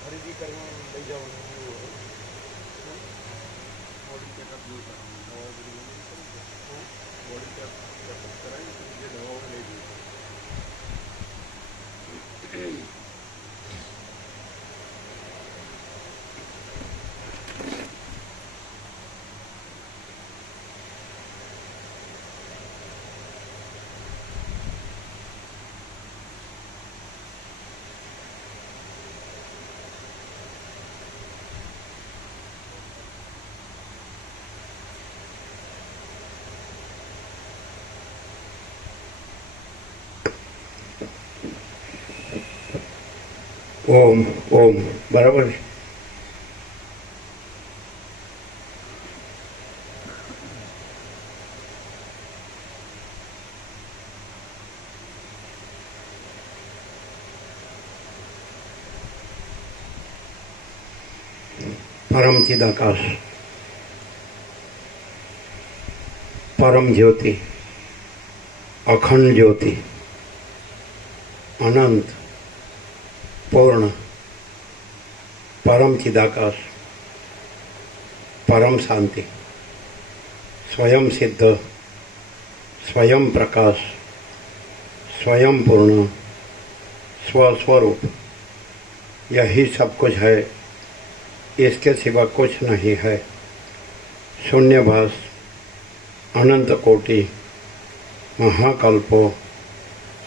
ખરીદી કરવા લઈ જવાનું બોડી ચેકઅપ જેવું કરવાનું, બોડી ચેકઅપ કરાવી જે દવાઓ લઈ જઈએ. ઓમ ઓમ બરાબર છે. પરમ ચિદાકાશ, પરમ જ્યોતિ, અખંડ જ્યોતિ, અનંત, પૂર્ણ, પરમ ચિદાકાશ, પરમ શાંતિ, स्वयं सिद्ध, स्वयं प्रकाश, स्वयं पूर्ण, स्वस्वरूप, यही सब कुछ है, इसके सिवा कुछ नहीं है. शून्यभास, अनंत कोटि, महाकल्पो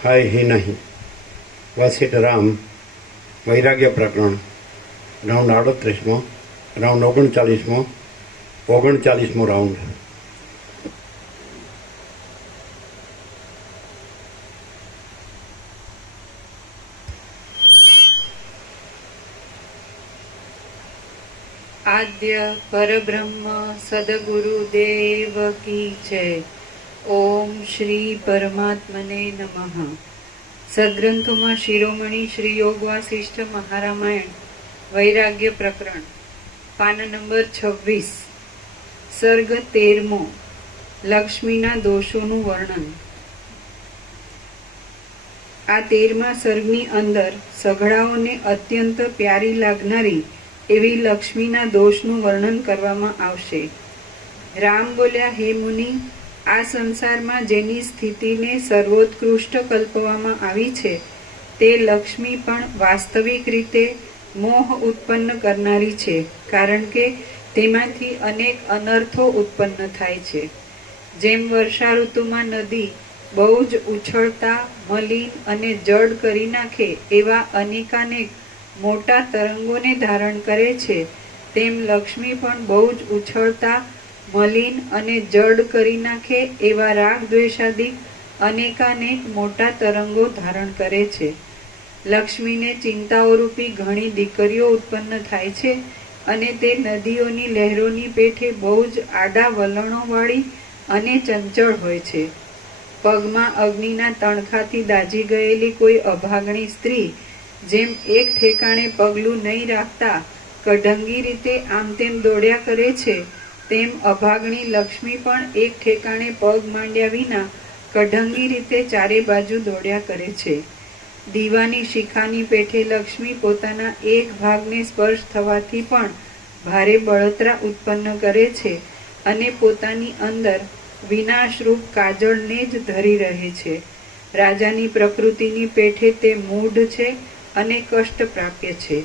है ही नहीं. वशिष्ठ राम वैराग्य प्रकरण राउंड 38 राउंड 39 राउंड. आद्य परब्रह्म सद्गुरुदेव की जय. ओम श्री परमात्मने नमः. સદગ્રંથોમાં શિરોમણી શ્રી યોગ વાસિષ્ઠ મહારામાયણ વૈરાગ્ય પ્રકરણ પાન નંબર 26 સર્ગ 13મો લક્ષ્મીના દોષોનું વર્ણન. આ 13મા સર્ગની અંદર સઘળાઓને અત્યંત પ્યારી લાગનારી એવી લક્ષ્મીના દોષનું વર્ણન કરવામાં આવશે. રામ બોલ્યા, હે મુનિ, આ સંસારમાં જેની સ્થિતિને સર્વોત્કૃષ્ટ કલ્પવામાં આવી છે તે લક્ષ્મી પણ વાસ્તવિક રીતે મોહ ઉત્પન્ન કરનારી છે, કારણ કે તેમાંથી અનેક અનર્થો ઉત્પન્ન થાય છે. જેમ વર્ષા ઋતુમાં નદી બહુ જ ઉછળતા, મલિન અને જડ કરી નાખે એવા અનેકાનેક મોટા તરંગોને ધારણ કરે છે, તેમ લક્ષ્મી પણ બહુ જ ઉછળતા, મલિન અને જડ કરી નાખે એવા રાગ દ્વેષાદિક અનેકાનેક મોટા તરંગો ધારણ કરે છે. લક્ષ્મીને ચિંતાઓ રૂપી ઘણી દીકરીઓ ઉત્પન્ન થાય છે અને તે નદીઓની લહેરોની પેઠે બહુ જ આડા વલણોવાળી અને ચંચળ હોય છે. પગમાં અગ્નિના તણખાથી દાઝી ગયેલી કોઈ અભાગણી સ્ત્રી જેમ એક ઠેકાણે પગલું નહીં રાખતા કઢંગી રીતે આમ તેમ દોડ્યા કરે છે, તેમ અભાગણી લક્ષ્મી પણ એક ઠેકાણે પગ માંડ્યા વિના કઢંગી રીતે ચારે બાજુ દોડ્યા કરે છે. દીવાની શિખાની પેઠે લક્ષ્મી પોતાના એક ભાગને સ્પર્શ થવાથી પણ ભારે બળતરા ઉત્પન્ન કરે છે અને પોતાની અંદર વિનાશરૂપ કાજળને જ ધરી રહે છે. રાજાની પ્રકૃતિની પેઠે તે મૂઢ છે અને કષ્ટ પ્રાપ્ય છે.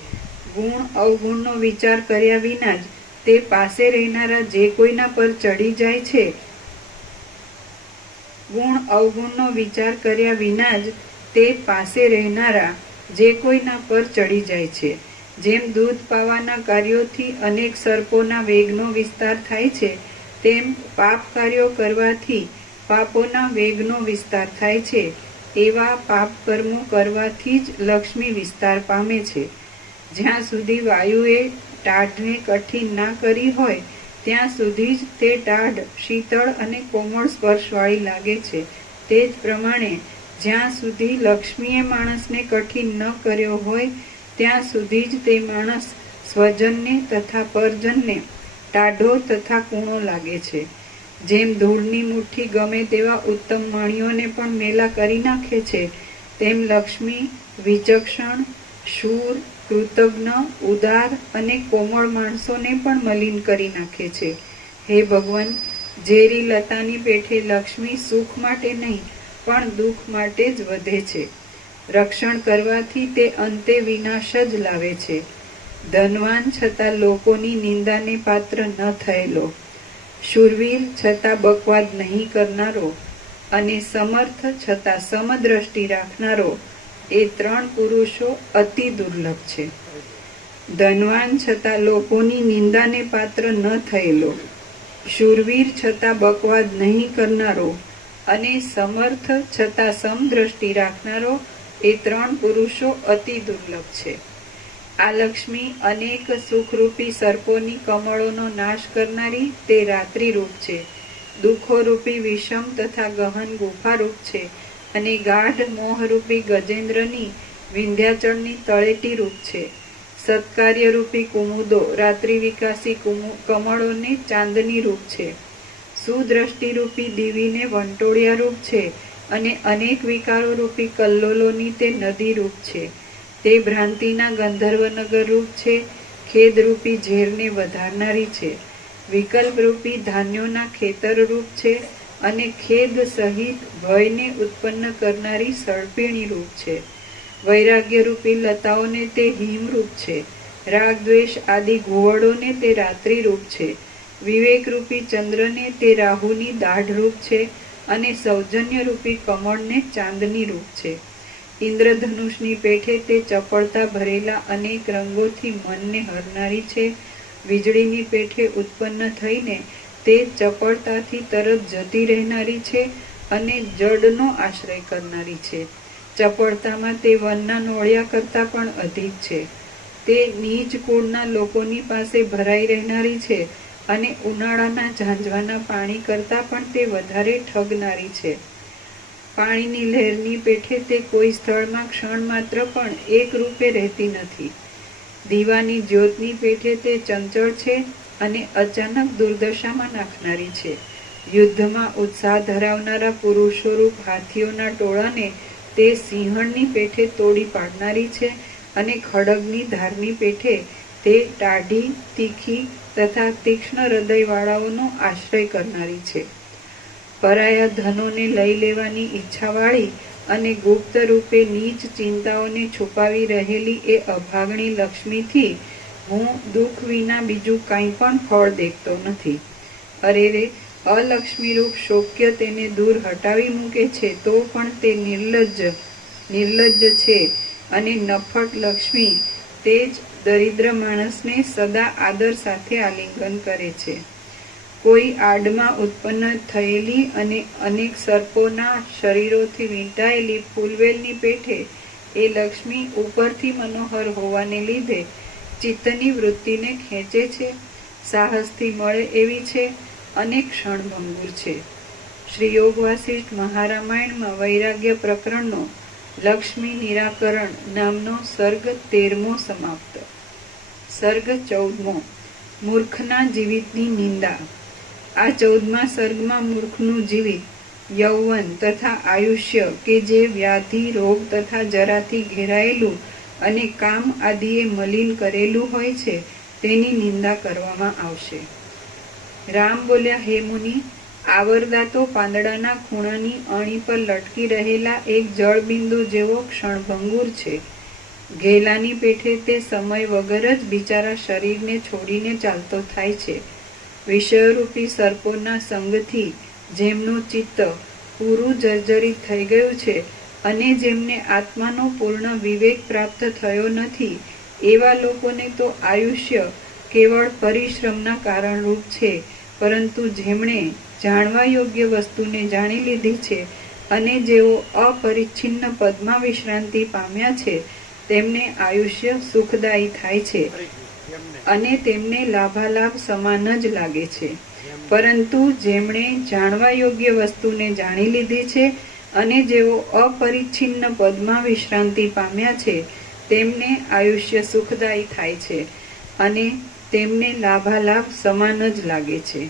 ગુણ અવગુણનો વિચાર કર્યા વિના જ તે પાસે રહેનારા જે કોઈના પર ચડી જાય છે, ગુણ અવગુણનો વિચાર કર્યા વિના જ તે પાસે રહેનારા જે કોઈના પર ચડી જાય છે. જેમ દૂધ પાવાના કાર્યોથી અનેક સર્પોના વેગનો વિસ્તાર થાય છે, તેમ પાપ કાર્યો કરવાથી પાપોના વેગનો વિસ્તાર થાય છે. એવા પાપ કર્મો કરવાથી જ લક્ષ્મી વિસ્તાર પામે છે. જ્યાં સુધી વાયુએ ટાઢને કઠિન ના કરી હોય ત્યાં સુધી જ તે ટાઢ શીતળ અને કોમળ સ્પર્શવાળી લાગે છે. તે જ પ્રમાણે જ્યાં સુધી લક્ષ્મીએ માણસને કઠિન ન કર્યો હોય ત્યાં સુધી જ તે માણસ સ્વજનને તથા પરજનને ટાઢો તથા કૂણો લાગે છે. જેમ ધૂળની મુઠ્ઠી ગમે તેવા ઉત્તમ મણીઓને પણ મેલા કરી નાખે છે, તેમ લક્ષ્મી વિચક્ષણ, શૂર, કૃતજ્ઞ, ઉદાર અને કોમળ માણસોને પણ મલિન કરી નાખે છે. હે ભગવાન, ઝેરી લતાની પેઠે લક્ષ્મી સુખ માટે નહીં પણ દુઃખ માટે જ વધે છે. રક્ષણ કરવાથી તે અંતે વિનાશ જ લાવે છે. ધનવાન છતાં લોકોની નિંદાને પાત્ર ન થયેલો, શૂરવીર છતાં બકવાદ નહીં કરનારો અને સમર્થ છતાં સમદ્રષ્ટિ રાખનારો એ 3 પુરુષો અતિ દુર્લભ છે. ધનવાન છતાં લોકોની નિંદાને પાત્ર ન થયેલો, શૂરવીર છતાં બકવાદ નહીં કરનારો અને સમર્થ છતાં સમદ્રષ્ટિ રાખનારો એ 3 પુરુષો અતિ દુર્લભ છે. આ લક્ષ્મી અનેક સુખરૂપી સર્પોની કમળોનો નાશ કરનારી તે રાત્રિરૂપ છે. દુઃખોરૂપી વિષમ તથા ગહન ગુફારૂપ છે અને ગાઢ મોહરૂપી ગજેન્દ્રની વિંધ્યાચળની તળેટી રૂપ છે. સત્કાર્યરૂપી કુમુદો રાત્રિ વિકાસી કમળોને ચાંદની રૂપ છે. સુદ્રષ્ટિરૂપી દીવીને વંટોળિયા રૂપ છે અને અનેક વિકારોરૂપી કલ્લોલોની તે નદી રૂપ છે. તે ભ્રાંતિના ગંધર્વનગર રૂપ છે. ખેદરૂપી ઝેરને વધારનારી છે. વિકલ્પરૂપી ધાન્યોના ખેતર રૂપ છે અને ખેદ સહિત ભયને ઉત્પન્ન કરનારી સળપીણી રૂપ છે. વૈરાગ્યરૂપી લતાઓને તે હિમરૂપ છે. રાગ દ્વેષ આદિ ઘુવડોને તે રાત્રિ રૂપ છે. વિવેકરૂપી ચંદ્રને તે રાહુની દાઢ રૂપ છે અને સૌજન્યરૂપી કમળને ચાંદની રૂપ છે. ઇન્દ્રધનુષની પેઠે તે ચપળતા ભરેલા અનેક રંગોથી મનને હરનારી છે. વીજળીની પેઠે ઉત્પન્ન થઈને તે ચપળતાથી તરત જતી રહેનારી છે અને જડનો આશ્રય કરનારી છે. ચપળતામાં તે વનના નોળિયા કરતાં પણ અધિક છે. તે નીચ કુળના લોકોની પાસે ભરાઈ રહેનારી છે અને ઉનાળાના ઝાંઝવાના પાણી કરતાં પણ તે વધારે ઠગનારી છે. પાણીની લહેરની પેઠે તે કોઈ સ્થળમાં ક્ષણ માત્ર પણ એક રૂપે રહેતી નથી. દીવાની જ્યોતની પેઠે તે ચંચળ છે અને અચાનક દુર્દશામાં નાખનારી છે. યુદ્ધમાં ઉત્સાહ ધરાવનારા પુરુષોરૂપ હાથીઓના ટોળાને તે સિંહણની પેઠે તોડી પાડનારી છે અને ખડગની ધારની પેઠે તે ટાઢી, તીખી તથા તીક્ષ્ણ હૃદયવાળાઓનો આશ્રય કરનારી છે. પરાયા ધનોને લઈ લેવાની ઈચ્છાવાળી અને ગુપ્ત રૂપે નીચ ચિંતાઓને છુપાવી રહેલી એ અભાગણી લક્ષ્મીથી હું દુઃખ વિના બીજું કાંઈ પણ ફળ દેખતો નથી. અરે રે, અલક્ષ્મીરૂપ શોક્ય તેને દૂર હટાવી મૂકે છે તો પણ તે નિર્લજ્જ છે અને નફટ લક્ષ્મી તે જ દરિદ્ર માણસને સદા આદર સાથે આલિંગન કરે છે. કોઈ આડમાં ઉત્પન્ન થયેલી અને અનેક સર્પોના શરીરોથી વીંટાયેલી ફૂલવેલની પેઠે એ લક્ષ્મી ઉપરથી મનોહર હોવાને લીધે ચિત્તની વૃત્તિને ખેંચે છે, સાહસથી મળે એવી છે અને ક્ષણભંગુર છે. શ્રી યોગ વાસિષ્ઠ મહારામાયણમાં વૈરાગ્ય પ્રકરણનો લક્ષ્મી નિરાકરણ નામનો સર્ગ 13મો સમાપ્ત. સર્ગ 14મો મૂર્ખના જીવિતની નિંદા. આ 14મા સર્ગમાં મૂર્ખનું જીવિત, યૌવન તથા આયુષ્ય કે જે વ્યાધિ, રોગ તથા જરાથી ઘેરાયેલું અને કામ આદિએ મલિન કરેલું હોય છે તેની નિંદા કરવામાં આવશે. રામ બોલ્યા, હે મુનિ, આવરદાતો પાંદડાના ખૂણાની અણી પર લટકી રહેલા એક જળબિંદુ જેવો ક્ષણભંગુર છે. ઘેલાની પેઠે તે સમય વગર જ બિચારા શરીરને છોડીને ચાલતો થાય છે. વિષયરૂપી સર્પોના સંગથી જેમનું ચિત્ત પૂરું જર્જરિત થઈ ગયું છે અને જેમને આત્માનો પૂર્ણ વિવેક પ્રાપ્ત થયો નથી એવા લોકોને તો આયુષ્ય કેવળ પરિશ્રમના કારણરૂપ છે, પરંતુ જેમણે જાણવા યોગ્ય વસ્તુને જાણી લીધી છે અને જેઓ અપરિચ્છિન્ન પદમાં વિશ્રાંતિ પામ્યા છે તેમને આયુષ્ય સુખદાયી થાય છે અને તેમને લાભાલાભ સમાન જ લાગે છે. પરંતુ જેમણે જાણવા યોગ્ય વસ્તુને જાણી લીધી છે અને જેઓ અપરિચ્છિન્ન પદમાં વિશ્રાંતિ પામ્યા છે તેમને આયુષ્ય સુખદાયી થાય છે અને તેમને લાભાલાભ સમાન જ લાગે છે.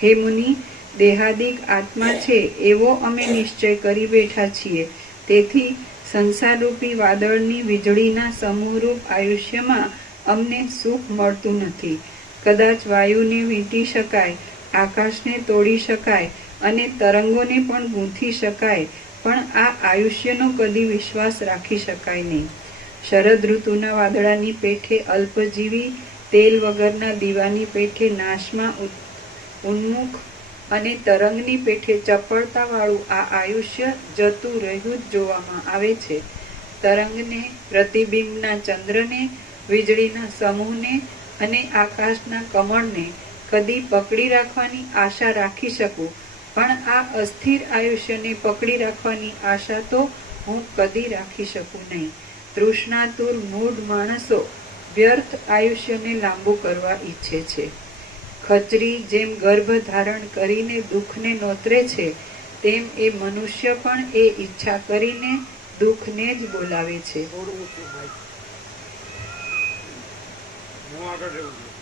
હે મુનિ, દેહાદિક આત્મા છે એવો અમે નિશ્ચય કરી બેઠા છીએ. તેથી સંસારરૂપી વાદળની વીજળીના સમૂહરૂપ આયુષ્યમાં અમને સુખ મળતું નથી. કદાચ વાયુને વીંટી શકાય, આકાશને તોડી શકાય અને તરંગોને પણ ગૂંથી શકાય, પણ આ આયુષ્યનો કદી વિશ્વાસ રાખી શકાય નહીં. શરદ ઋતુના વાદળાની પેઠે અલ્પજીવી, તેલ વગરના દીવાની પેઠે નાશમાં ઉન્મુખ અને તરંગની પેઠે ચપળતાવાળું આ આયુષ્ય જતું રહ્યું જ જોવામાં આવે છે. તરંગને, પ્રતિબિંબના ચંદ્રને, વીજળીના સમૂહને અને આકાશના કમળને કદી પકડી રાખવાની આશા રાખી શકું, પણ આ અસ્થિર આયુષ્યને પકડી રાખવાની આશા તો હું કદી રાખી શકું નહીં. તૃષ્ણાતુર મૂઢ માણસો વ્યર્થ આયુષ્યને લાંબુ કરવા ઈચ્છે છે. ખચરી જેમ ગર્ભ ધારણ કરીને દુઃખને નોતરે છે, તેમ એ મનુષ્ય પણ એ ઈચ્છા કરીને દુઃખને જ બોલાવે છે. થોડું ઊંચું mic. હું આગળ રહેવું છું.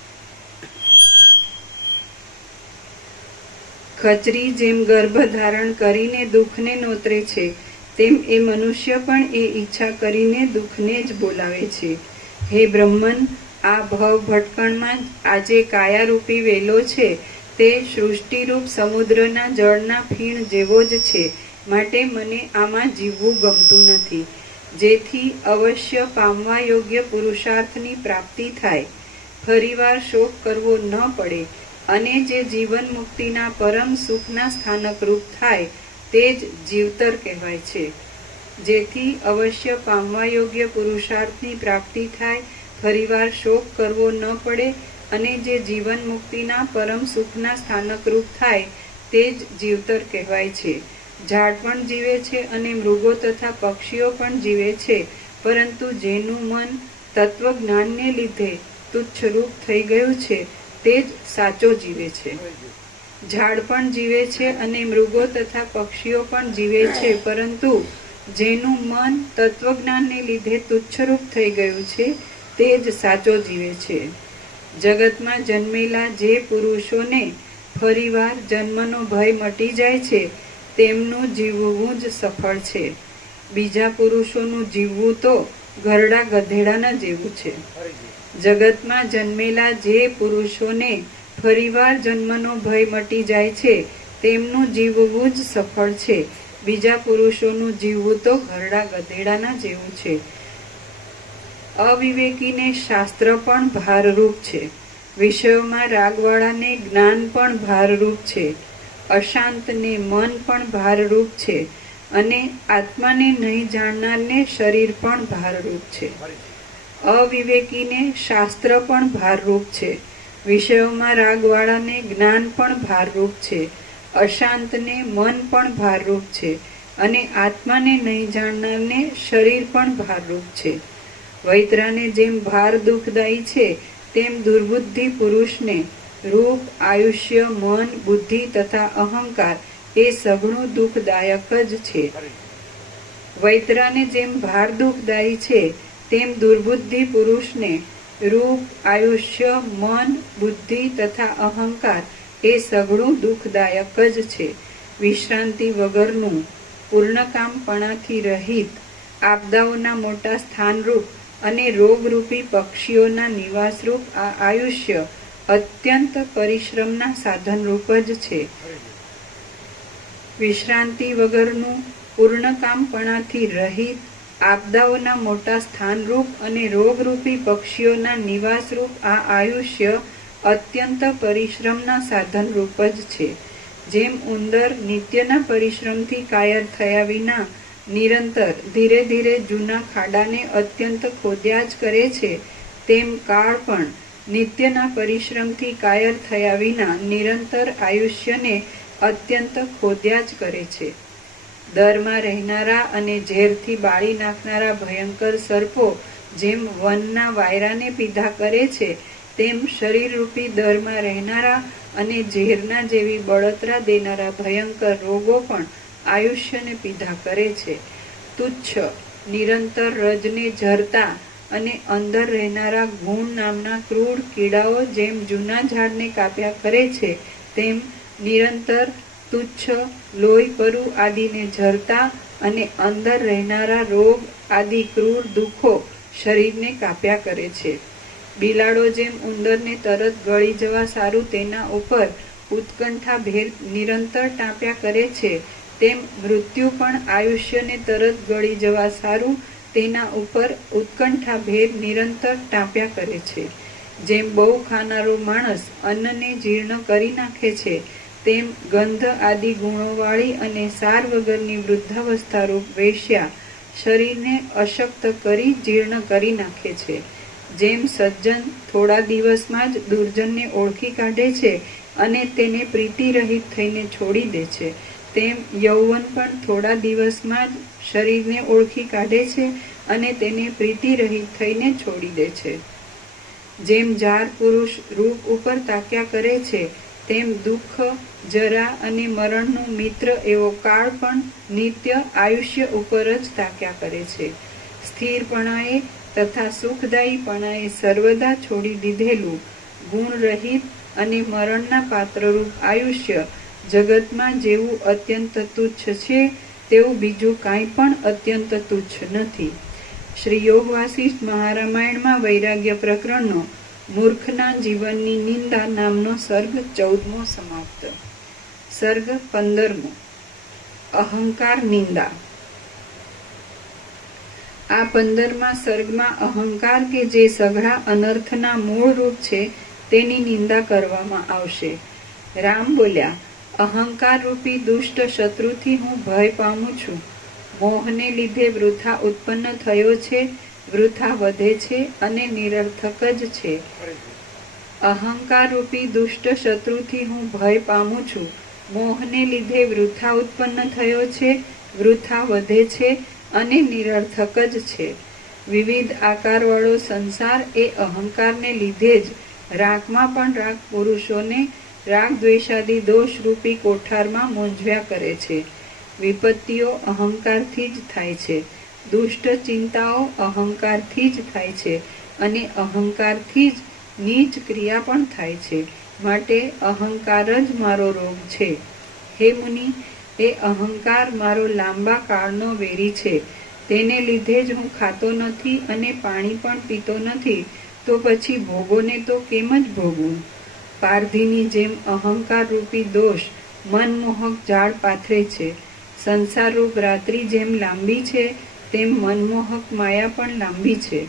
ખચરી જેમ ગર્ભ ધારણ કરીને દુઃખને નોતરે છે, તેમ એ મનુષ્ય પણ એ ઈચ્છા કરીને દુઃખને જ બોલાવે છે. હે બ્રહ્મન, આ ભવ ભટકણમાં આજે કાયારૂપી વેલો છે તે સૃષ્ટિરૂપ સમુદ્રના જળના ફીણ જેવો જ છે, માટે મને આમાં જીવવું ગમતું નથી. જેથી અવશ્ય પામવા યોગ્ય પુરુષાર્થની પ્રાપ્તિ થાય, ફરીવાર શોક કરવો ન પડે અને જે જીવન મુક્તિના પરમ સુખના સ્થાનકરૂપ થાય તે જ જીવતર કહેવાય છે. જેથી અવશ્ય પામવા યોગ્ય પુરુષાર્થની પ્રાપ્તિ થાય, ફરીવાર શોક કરવો ન પડે અને જે જીવન મુક્તિના પરમ સુખના સ્થાનકરૂપ થાય તે જ જીવતર કહેવાય છે. ઝાડ પણ જીવે છે અને મૃગો તથા પક્ષીઓ પણ જીવે છે, પરંતુ જેનું મન તત્વજ્ઞાનને લીધે તુચ્છરૂપ થઈ ગયું છે તે જ સાચો જીવે છે. ઝાડ પણ જીવે છે અને મૃગો તથા પક્ષીઓ પણ જીવે છે, પરંતુ જેનું મન તત્વજ્ઞાનને લીધે તુચ્છરૂપ થઈ ગયું છે તે જ સાચો જીવે છે. જગતમાં જન્મેલા જે પુરુષોને ફરીવાર જન્મનો ભય મટી જાય છે તેમનું જીવવું જ સફળ છે. બીજા પુરુષોનું જીવવું તો ઘરડા ગધેડાના જેવું છે. જગતમાં જન્મેલા જે પુરુષોને ફરીવાર જન્મનો ભય મટી જાય છે તેમનું જીવવું જ સફળ છે. બીજા પુરુષોનું જીવવું તો ઘરડા ગધેડાના જેવું છે. અવિવેકીને શાસ્ત્ર પણ ભારરૂપ છે, વિષયોમાં રાગવાળાને જ્ઞાન પણ ભારરૂપ છે, અશાંતને મન પણ ભારરૂપ છે અને આત્માને નહીં જાણનારને શરીર પણ ભારરૂપ છે. અવિવેકીને શાસ્ત્ર પણ ભારરૂપ છે, વિષયોમાં રાગવાળાને જ્ઞાન પણ ભારરૂપ છે, અશાંતને મન પણ ભારરૂપ છે અને આત્માને નહીં જાણનારને શરીર પણ ભારરૂપ છે. વૈતરાને જેમ ભાર દુઃખદાયી છે, તેમ દુર્બુદ્ધિ પુરુષને રૂપ, આયુષ્ય, મન, બુદ્ધિ તથા અહંકાર એ સઘળું દુઃખદાયક જ છે. વૈતરાને જેમ ભાર દુઃખદાયી છે, તેમ દુર્બુદ્ધિ પુરુષને રૂપ, આયુષ્ય, મન, બુદ્ધિ તથા અહંકાર એ સઘળું દુઃખદાયક જ છે. વિશ્રાંતિ વગરનું, પૂર્ણકામપણાથી રહિત, આપદાઓના મોટા સ્થાનરૂપ અને રોગરૂપી પક્ષીઓના નિવાસરૂપ આ આયુષ્ય અત્યંત પરિશ્રમના સાધનરૂપ જ છે. વિશ્રાંતિ વગરનું, પૂર્ણકામપણાથી રહિત, આપદાઓના મોટા સ્થાનરૂપ અને રોગરૂપી પક્ષીઓના નિવાસરૂપ આ આયુષ્ય અત્યંત પરિશ્રમના સાધનરૂપ જ છે. જેમ ઉંદર નિત્યના પરિશ્રમથી કાયર થયા વિના નિરંતર ધીરે ધીરે જૂના ખાડાને અત્યંત ખોદ્યા જ કરે છે, તેમ કાળ પણ નિત્યના પરિશ્રમથી કાયર થયા વિના નિરંતર આયુષ્યને અત્યંત ખોદ્યા જ કરે છે. દરમાં રહેનારા અને ઝેરથી બાળી નાખનારા ભયંકર સર્પો જેમ વનના વાયરાને પીધા કરે છે, તેમ શરીરરૂપી દરમાં રહેનારા અને ઝેરના જેવી બળતરા દેનારા ભયંકર રોગો પણ આયુષ્યને પીધા કરે છે. તુચ્છ, નિરંતર રજને ઝરતા અને અંદર રહેનારા ગુણ નામના ક્રૂર કીડાઓ જેમ જૂના ઝાડને કાપ્યા કરે છે, તેમ નિરંતર તુચ્છ, લોહી પરુ આદિને ઝરતા અને અંદર રહેનારા રોગ આદિ ક્રૂર દુઃખો શરીરને કાપ્યા કરે છે. બિલાડો જેમ ઉંદરને તરત ગળી જવા સારું તેના ઉપર ઉત્કંઠાભેર નિરંતર ટાંપ્યા કરે છે, તેમ મૃત્યુ પણ આયુષ્યને તરત ગળી જવા સારું તેના ઉપર ઉત્કંઠાભેર નિરંતર ટાંપ્યા કરે છે. જેમ બહુ ખાનારો માણસ અન્નને જીર્ણ કરી નાખે છે, તેમ ગંધ આદિ ગુણોવાળી અને સાર વગરની વૃદ્ધાવસ્થારૂપ વેશ્યા શરીરને અશક્ત કરી જીર્ણ કરી નાખે છે. જેમ સજ્જન થોડા દિવસમાં જ દુર્જનને ઓળખી કાઢે છે અને તેને પ્રીતિરહિત થઈને છોડી દે છે, તેમ યૌવન પણ થોડા દિવસમાં જ શરીરને ઓળખી કાઢે છે અને તેને પ્રીતિરહિત થઈને છોડી દે છે. જેમ જાર પુરુષ રૂપ ઉપર તાક્યા કરે છે, તેમ દુઃખ, જરા અને મરણનો મિત્ર એવો કાળ પણ નિત્ય આયુષ્ય ઉપર જ તાક્યા કરે છે. સ્થિરપણાએ તથા સુખદાયીપણાએ સર્વદા છોડી દીધેલું ગુણરહિત અને મરણના પાત્રરૂપ આયુષ્ય જગતમાં જેવું અત્યંત તુચ્છ છે, તેવું બીજું કાંઈ પણ અત્યંત તુચ્છ નથી. શ્રી યોગ વાસિષ્ઠ મહારામાયણમાં વૈરાગ્ય પ્રકરણનો મૂર્ખના જીવનની નિંદા નામનો સર્ગ 14મો સમાપ્ત. સર્ગ 15મો અહંકાર નિંદા. આ 15મા સર્ગમાં અહંકાર કે જે સઘળા અનર્થના મૂળ રૂપ છે તેની નિંદા કરવામાં આવશે. રામ બોલ્યા, અહંકાર રૂપી દુષ્ટ શત્રુથી હું ભય પામું છું. મોહને લીધે વૃથા ઉત્પન્ન થયો છે, વૃથા વધે છે અને નિરર્થક જ છે. અહંકાર રૂપી દુષ્ટ શત્રુથી હું ભય પામું છું. મોહને લીધે વૃથા ઉત્પન્ન થયો છે, વૃથા વધે છે અને નિરર્થક જ છે. વિવિધ આકારવાળો સંસાર એ અહંકારને લીધે જ રાગમાં પણ રાગ પુરુષોને રાગ દ્વેષાદી દોષ રૂપી કોઠારમાં મૂંઝવ્યા કરે છે. વિપત્તિઓ અહંકારથી જ થાય છે, દુષ્ટ ચિંતાઓ અહંકારથી જ થાય છે અને અહંકારથી જ નીચ ક્રિયા પણ થાય છે. માટે અહંકાર જ મારો રોગ છે. હે મુનિ, એ અહંકાર મારો લાંબા કાળનો વેરી છે. તેને લીધે જ હું ખાતો નથી અને પાણી પણ પીતો નથી, તો પછી ભોગોને તો કેમ જ ભોગવું? પારધીની જેમ અહંકાર રૂપી દોષ મનમોહક ઝાડ પાથરે છે. સંસારરૂપ રાત્રિ જેમ લાંબી છે, તેમ મનમોહક માયા પણ લાંબી છે.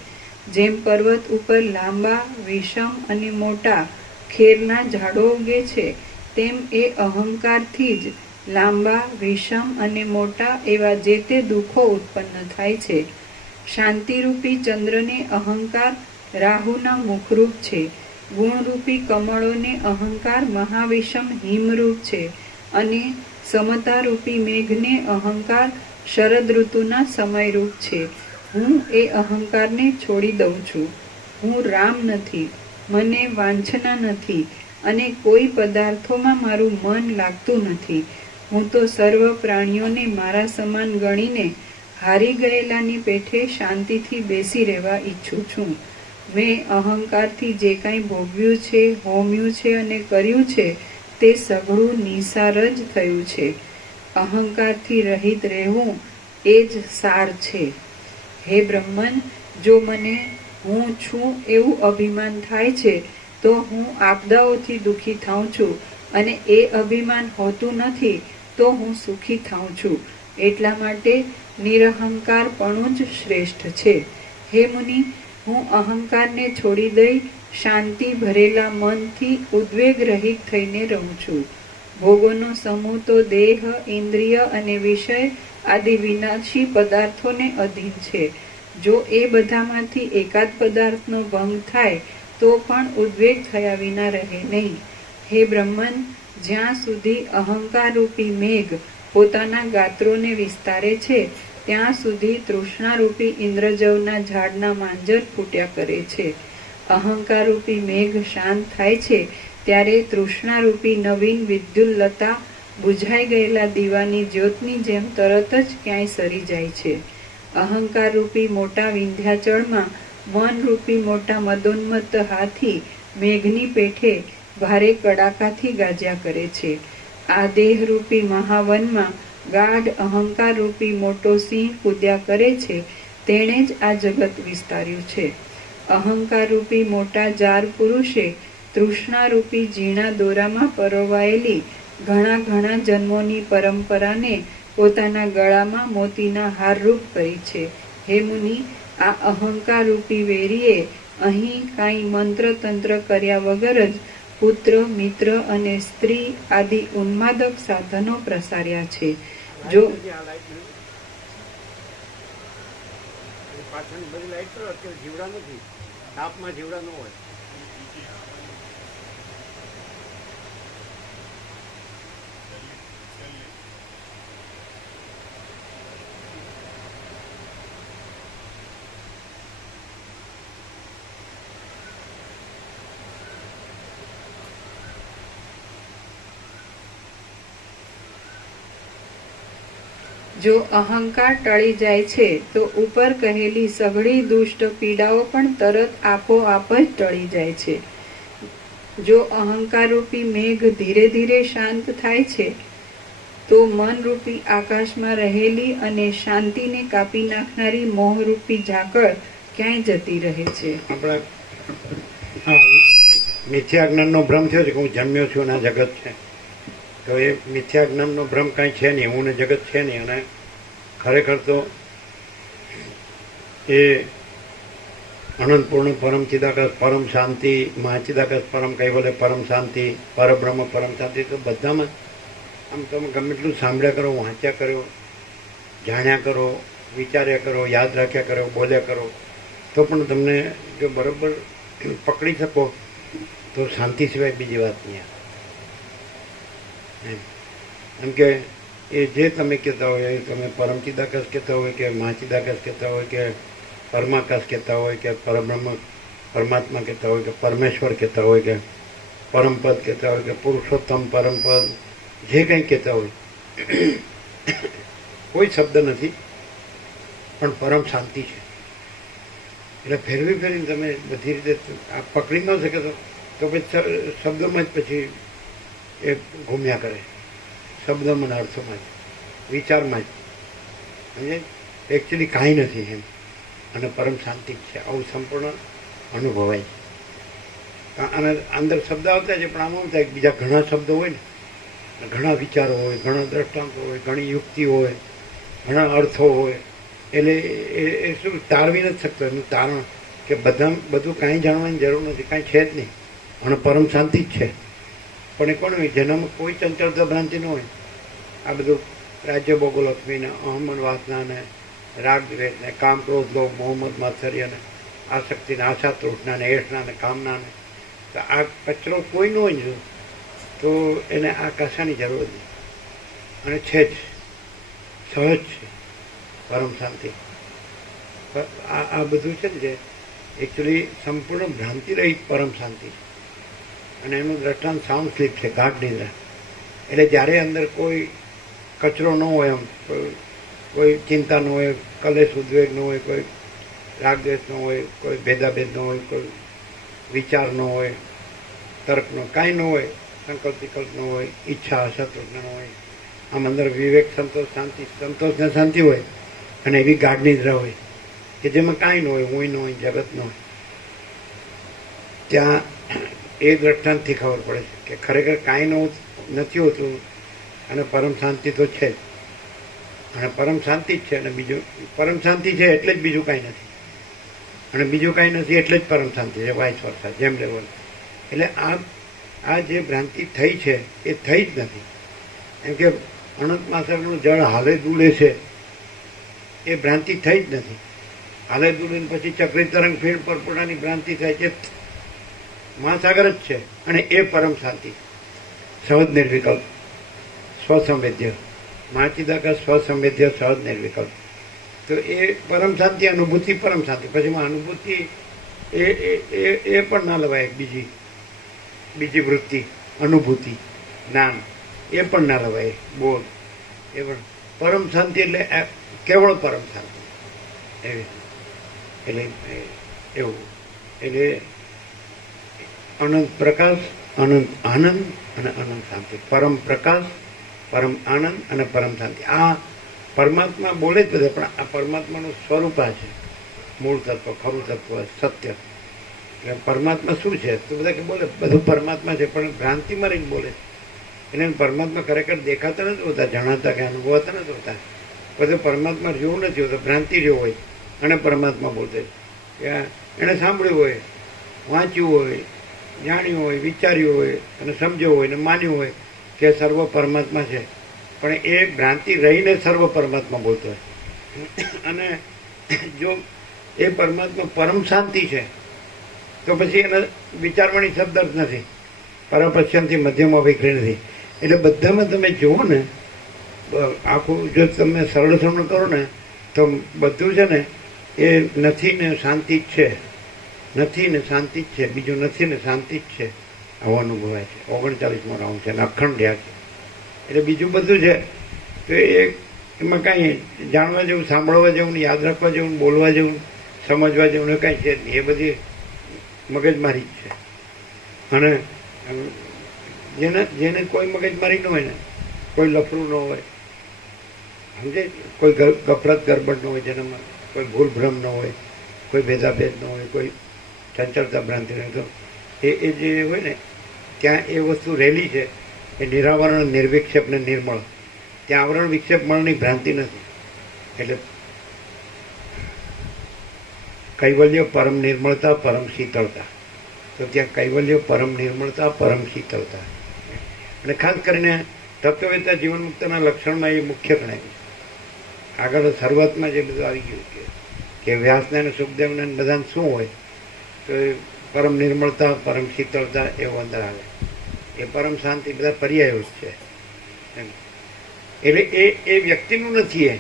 જેમ પર્વત ઉપર લાંબા, વિષમ અને મોટા ખેરના ઝાડો ઉગે છે, તેમ એ અહંકારથી જ લાંબા, વિષમ અને મોટા એવા જે તે દુઃખો ઉત્પન્ન થાય છે. શાંતિરૂપી ચંદ્રને અહંકાર રાહુના મુખરૂપ છે. ગુણરૂપી કમળોને અહંકાર મહાવિષમ હિમરૂપ છે અને સમતારૂપી મેઘને અહંકાર શરદ ઋતુના સમયરૂપ છે. હું એ અહંકારને છોડી દઉં છું. હું રામ નથી, મને વાંછના નથી અને કોઈ પદાર્થોમાં મારું મન લાગતું નથી. હું તો સર્વ પ્રાણીઓને મારા સમાન ગણીને હારી ગયેલાની પેઠે શાંતિથી બેસી રહેવા ઈચ્છું છું. મેં અહંકારથી જે કાંઈ ભોગવ્યું છે, હોમ્યું છે અને કર્યું છે, તે સઘળું નિસાર જ થયું છે. અહંકારથી રહિત રહેવું એ જ સાર છે. હે બ્રહ્મન, જો મને હું છું એવું અભિમાન થાય છે, તો હું આપદાઓથી દુઃખી થાઉં છું અને એ અભિમાન હોતું નથી તો હું સુખી થાઉં છું. એટલા માટે નિરહંકારપણું જ શ્રેષ્ઠ છે. હે મુનિ, હું અહંકારને છોડી દઈ શાંતિ ભરેલા મનથી ઉદ્વેગ રહિત થઈને રહું છું. ભોગોનો સમૂહ તો દેહ, ઇન્દ્રિય અને વિષય આદિ વિનાશી પદાર્થોને અધીન છે. જો એ બધામાંથી એકાદ પદાર્થનો ભંગ થાય તો પણ ઉદ્વેગ થયા વિના રહે નહીં. હે બ્રહ્મન, જ્યાં સુધી અહંકારરૂપી મેઘ પોતાના ગાત્રોને વિસ્તારે છે, ત્યાં સુધી તૃષ્ણારૂપી ઇન્દ્રજવના ઝાડના માંજર ફૂટ્યા કરે છે. અહંકારરૂપી મેઘ શાંત થાય છે, ત્યારે તૃષ્ણારૂપી નવીન વિદ્યુલ્લતા બુઝાઈ ગયેલા દીવાની જ્યોતની જેમ તરત જ ક્યાંય સરી જાય છે. અહંકારરૂપી મોટા વિંધ્યાચળમાં મનરૂપી મોટા મદોન્મત્ત હાથી મેઘની પેઠે ભારે કડાકાથી ગાજ્યા કરે છે. આ દેહરૂપી મહાવનમાં ગાઢ અહંકાર રૂપી મોટો સિંહ કૂદ્યા કરે છે તેણે જ આ જગત વિસ્તાર્યું છે. અહંકાર રૂપી મોટા જાર પુરુષે તૃષ્ણા રૂપી ઝીણા દોરામાં પરોવાયેલી ઘણા ઘણા જન્મોની પરંપરાને પોતાના ગળામાં મોતીના હારરૂપ કરી છે. હે મુનિ, આ અહંકાર રૂપી વેરીએ અહીં કાંઈ મંત્ર તંત્ર કર્યા વગર જ પુત્ર, મિત્ર અને સ્ત્રી આદિ ઉન્માદક સાધનો પ્રસાર્યા છે. જો પાછળની બધી લાઈટ કરો, અત્યારે જીવડા નથી, તાપમાં જીવડા ન હોય. જો અહંકાર ટળી જાય છે તો ઉપર કહેલી સઘળી દુષ્ટ પીડાઓ પણ તરત આપોઆપ જ ટળી જાય છે. જો અહંકાર રૂપી મેઘ ધીરે ધીરે શાંત થાય છે તો મનરૂપી આકાશમાં રહેલી અને શાંતિને કાપી નાખનારી મોહરૂપી ઝાકળ ક્યાંય જતી રહે છે. આપણે મિથ્યા જ્ઞાનનો ભ્રમ થયો છે કે હું જન્મ્યો છું અને આ જગત છે. તો એ મિથ્યા જ્ઞાનનો ભ્રમ કાંઈ છે નહીં, હું ને જગત છે નહીં. અને ખરેખર તો એ અનંતપૂર્ણ પરમ ચિદાકાશ, પરમ શાંતિ, મહાચિદાકાશ, પરમ કૈવલ્ય, પરમ શાંતિ, પરબ્રહ્મ, પરમ શાંતિ, તો બધામાં આમ તમે ગમે એટલું સાંભળ્યા કરો, વાંચ્યા કરો, જાણ્યા કરો, વિચાર્યા કરો, યાદ રાખ્યા કરો, બોલ્યા કરો, તો પણ તમને જો બરાબર પકડી શકો તો શાંતિ સિવાય બીજી વાત નહીં. એમ કે એ જે તમે કહેતા હોય, એ તમે પરમ ચિદાકાશ કહેતા હોય કે મહાચિદાકાશ કહેતા હોય કે પરમાકાશ કહેતા હોય કે પરબ્રહ્મ પરમાત્મા કહેતા હોય કે પરમેશ્વર કહેતા હોય કે પરમપદ કહેતા હોય કે પુરુષોત્તમ પરમપદ, જે કંઈ કહેતા હોય, કોઈ શબ્દ નથી પણ પરમ શાંતિ છે. એટલે ફેરવી ફેરીને તમે બધી રીતે આ પકડી ન શકે તો પછી શબ્દોમાં જ પછી એ ઘૂમ્યા કરે, શબ્દોમાં અને અર્થોમાં જ, વિચારમાં જ. એકચ્યુઅલી કાંઈ નથી એમ, અને પરમ શાંતિ જ છે. આવું સંપૂર્ણ અનુભવાય છે. અને અંદર શબ્દ આવતા છે, પણ આમાં થાય બીજા ઘણા શબ્દો હોય ને, ઘણા વિચારો હોય, ઘણા દ્રષ્ટાંતો હોય, ઘણી યુક્તિ હોય, ઘણા અર્થો હોય, એટલે એ શું તારવી નથી શકતો એનું તારણ કે બધું કાંઈ જાણવાની જરૂર નથી, કાંઈ છે જ નહીં, અને પરમ શાંતિ જ છે. પણ એ કોણ હોય જેનામાં કોઈ ચંચળતા ભ્રાંતિ ન હોય. આ બધું રાજ્ય ભોગોલક્ષ્મીને, અહમન વાસનાને, રાગ દ્વેષને, કામ ક્રોધ લોભ મોહમ્મદ માત્સર્યને, આસક્તિને, આશા તૃષ્ણાને, એષણાને, કામનાને, તો આ કચરો કોઈ ન હોય ને તો એને આ કશાની જરૂર નથી. અને છે જ, સહજ છે પરમ શાંતિ. આ બધું છે ને જે એકચ્યુઅલી સંપૂર્ણ ભ્રાંતિ રહિત પરમ શાંતિ છે. અને એનું દ્રષ્ટાંત સાઉન્ડ સ્લીપ છે, ગાઢ નિદ્રા. એટલે જ્યારે અંદર કોઈ કચરો ન હોય, એમ કોઈ ચિંતા ન હોય, કલેશ ઉદ્વેગ ન હોય, કોઈ રાગદ્વેષ ન હોય, કોઈ ભેદાભેદ ન હોય, કોઈ વિચાર ન હોય, તર્કનો કાંઈ ન હોય, સંકલ્પ વિકલ્પ ન હોય, ઈચ્છા આશા તૃષ્ણા ન હોય, આમ અંદર વિવેક, સંતોષ, શાંતિ, સંતોષ ને શાંતિ હોય. અને એવી ગાઢ નિદ્રા હોય કે જેમાં કાંઈ ન હોય, હું ન હોય, જગત ન હોય. ત્યાં એ દ્રષ્ટાંતથી ખબર પડે છે કે ખરેખર કાંઈ નથી હોતું, અને પરમ શાંતિ તો છે જ. અને પરમ શાંતિ જ છે, અને બીજું પરમ શાંતિ છે એટલે જ બીજું કાંઈ નથી, અને બીજું કાંઈ નથી એટલે જ પરમ શાંતિ છે, વાઇસ વર્સા, જેમ લેવલ. એટલે આ જે ભ્રાંતિ થઈ છે એ થઈ જ નથી. એમ કે અનંત મહાસાગરનું જળ હાલે દુલે છે, એ ભ્રાંતિ થઈ જ નથી. હાલે દુલીને પછી ચક્રી તરંગ ફીણ પરપોટાની ભ્રાંતિ થાય છે, મહાસાગર જ છે. અને એ પરમ શાંતિ, સહજ નિર્વિકલ્પ, સ્વસંવેદ્ય, મહાચિદાકાશ, સ્વસંવેદ્ય, સહજ નિર્વિકલ્પ. તો એ પરમ શાંતિ, અનુભૂતિ પરમ શાંતિ. પછી અનુભૂતિ એ પણ ના લેવાય. બીજી વૃત્તિ, અનુભૂતિ, જ્ઞાન, એ પણ ના લેવાય. બોધ, એ પણ પરમ શાંતિ એટલે કેવળ પરમ શાંતિ. એવી એટલે એવું એટલે અનંત પ્રકાશ, અનંત આનંદ અને અનંત શાંતિ. પરમ પ્રકાશ પરમ આનંદ અને પરમ શાંતિ. આ પરમાત્મા બોલે જ બધા, પણ આ પરમાત્માનું સ્વરૂપ આ છે, મૂળ તત્વ, ખરું તત્વ, સત્ય. એટલે પરમાત્મા શું છે તો બધા કે બોલે બધું પરમાત્મા છે, પણ ભ્રાંતિમાં રહીને બોલે. એને પરમાત્મા ખરેખર દેખાતા નથી હોતા, જણાતા કે અનુભવાતા નથી હોતા. બધું પરમાત્મા જેવું નથી હોતું, ભ્રાંતિ જેવું હોય અને પરમાત્મા બોલતે. એણે સાંભળ્યું હોય, વાંચ્યું હોય, જાણ્યું હોય, વિચાર્યું હોય અને સમજ્યું હોય ને માન્યું હોય કે સર્વ પરમાત્મા છે, પણ એ ભ્રાંતિ રહીને સર્વ પરમાત્મા બોલતો હોય. અને જો એ પરમાત્મા પરમ શાંતિ છે તો પછી એના વિચારવાની શબ્દ જ નથી, પરપશ્ચનથી મધ્યમાં વિખરી નથી. એટલે બધામાં તમે જુઓ ને, આખું જો તમે સરળ શ્રવણ કરો ને તો બધું છે ને એ નથી ને શાંતિ જ છે, નથી ને શાંતિ જ છે, બીજું નથી ને શાંતિ જ છે, આવો અનુભવાય છે. 39મો રાઉન્ડ છે ને અખંડ યાદ છે. એટલે બીજું બધું છે તો એમાં કાંઈ જાણવા જેવું, સાંભળવા જેવું, યાદ રાખવા જેવું, બોલવા જેવું, સમજવા જેવું કાંઈ છે નહીં. એ બધી મગજમારી જ છે. અને જેને કોઈ મગજમારી ન હોય ને, કોઈ લફરું ન હોય, સમજે, કોઈ ગફરત ગરબડ ન હોય, જેનામાં કોઈ ભૂલ ભ્રમ ન હોય, કોઈ ભેદાભેદ ન હોય, કોઈ ચંચળતા ભ્રાંતિ ન હોય, તો એ જે હોય ને ત્યાં એ વસ્તુ રહેલી છે. એ નિરાવરણ, નિર્વિક્ષેપ ને નિર્મળ. ત્યાં આવરણ વિક્ષેપ મળની ભ્રાંતિ નથી. એટલે કૈવલ્ય પરમ નિર્મળતા, પરમ શીતળતા. તો ત્યાં કૈવલ્ય પરમ નિર્મળતા, પરમ શીતળતા. અને ખાસ કરીને તત્વવેતા જીવન મુક્તના લક્ષણમાં એ મુખ્ય ગણાય છે. આગળ શરૂઆતમાં જે બધું આવી ગયું કે વ્યાસને અને સુખદેવને બધાને શું હોય તો એ પરમ નિર્મળતા, પરમ શીતળતા એવું અંદર આવે. એ પરમ શાંતિ બધા પર્યાયો જ છે. એટલે એ વ્યક્તિનું નથી.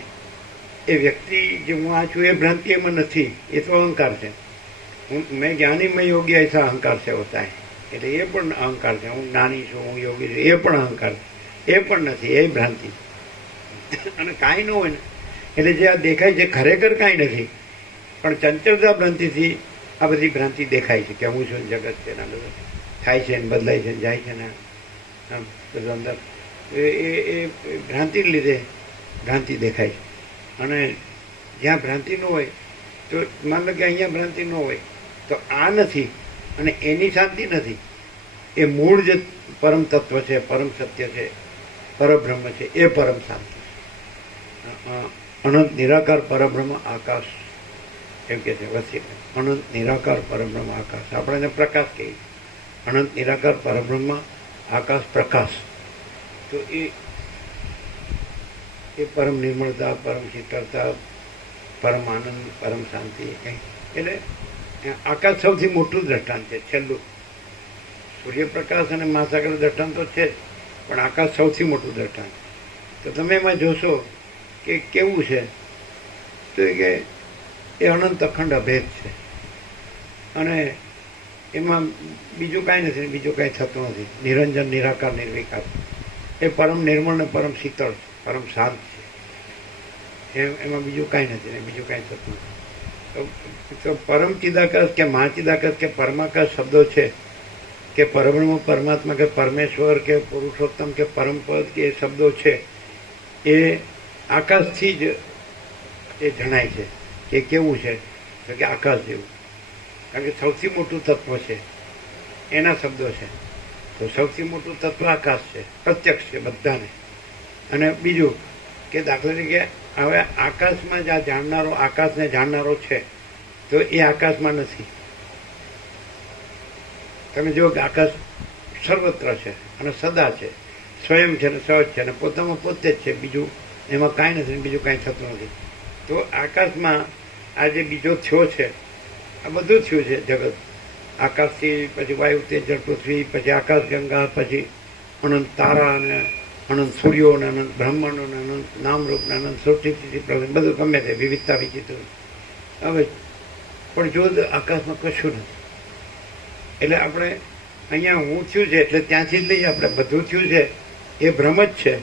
એ વ્યક્તિ જે હું આ છું એ ભ્રાંતિ એમાં નથી. એ તો અહંકાર છે. મેં જ્ઞાનીમય યોગી એસા અહંકાર છે હોતા હે. એટલે એ પણ અહંકાર છે. હું જ્ઞાની છું, હું યોગી છું, એ પણ અહંકાર છે. એ પણ નથી, એ ભ્રાંતિ. અને કાંઈ ન હોય ને એટલે જે આ દેખાય છે ખરેખર કાંઈ નથી, પણ ચંચળતા ભ્રાંતિથી આ બધી ભ્રાંતિ દેખાય છે કે હું છું, જગત છે, ના બધું થાય છે ને બદલાય છે ને જાય છે ને આમ બધું અંદર. એ ભ્રાંતિને લીધે ભ્રાંતિ દેખાય છે. અને જ્યાં ભ્રાંતિ ન હોય તો માન લો કે અહીંયા ભ્રાંતિ ન હોય તો આ નથી અને એની શાંતિ નથી. એ મૂળ જે પરમ તત્વ છે, પરમ સત્ય છે, પરબ્રહ્મ છે, એ પરમ શાંતિ છે. અનંત નિરાકાર પરબ્રહ્મ આકાશ એમ કે છે વસી. અનંત નિરાકાર પરબ્રહ્મ આકાશ, આપણે એને પ્રકાશ કહીએ. અનંત નિરાકાર પરબ્રહ્મ આકાશ પ્રકાશ. તો એ પરમ નિર્મળતા, પરમ શીતળતા, પરમ આનંદ, પરમ શાંતિ. એટલે આકાશ સૌથી મોટું દ્રષ્ટાંત છે. છેલ્લું સૂર્યપ્રકાશ અને મહાસાગર દ્રષ્ટાંત તો છે જ, પણ આકાશ સૌથી મોટું દ્રષ્ટાંત. તો તમે એમાં જોશો કે કેવું છે તો કે એ અનંત અખંડ અભેદ છે. અને એમાં બીજું કાંઈ નથી, બીજું કાંઈ થતું નથી. નિરંજન, નિરાકાર, નિર્વિકાર. એ પરમ નિર્મળ ને પરમ શીતળ, પરમ શાંત છે. એમાં બીજું કાંઈ નથી ને બીજું કાંઈ થતું નથી. તો પરમ ચિદાકાશ કે મહાચિદાકાશ કે પરમાકાશ શબ્દો છે કે પરબ્રહ્મ, પરમાત્મા કે પરમેશ્વર કે પુરુષોત્તમ કે પરમપદ કે એ શબ્દો છે એ આકાશથી જ એ જણાય છે કે કેવું છે તો કે આકાશ જેવું. કારણ કે સૌથી મોટું તત્વ છે એના શબ્દો છે. તો સૌથી મોટું તત્વ આકાશ છે, પ્રત્યક્ષ છે બધાને. અને બીજું કે દાખલા તરીકે હવે આકાશમાં જ આ જાણનારો, આકાશને જાણનારો છે તો એ આકાશમાં નથી. તમે જુઓ કે આકાશ સર્વત્ર છે અને સદા છે, સ્વયં છે ને સહજ છે અને પોતામાં પોતે જ છે. બીજું એમાં કાંઈ નથી, બીજું કાંઈ થતું નથી. તો આકાશમાં આ જે બીજો થયો છે, આ બધું થયું છે જગત. આકાશથી પછી વાયુ, તેજ, જળ, પૃથ્વી, પછી આકાશ ગંગા, પછી અનંત તારા અને અનંત સૂર્યો ને અનંત બ્રહ્માંડો ને અનંત નામરૂપ ને અનંત સૃષ્ટિ પ્રગટ, બધું ગમે તે વિવિધતા વિચિત્ર. હવે પણ જો આકાશમાં કશું નથી. એટલે આપણે અહીંયા હું થયું છે એટલે ત્યાંથી જ લઈએ આપણે. બધું થયું છે એ ભ્રમ જ છે.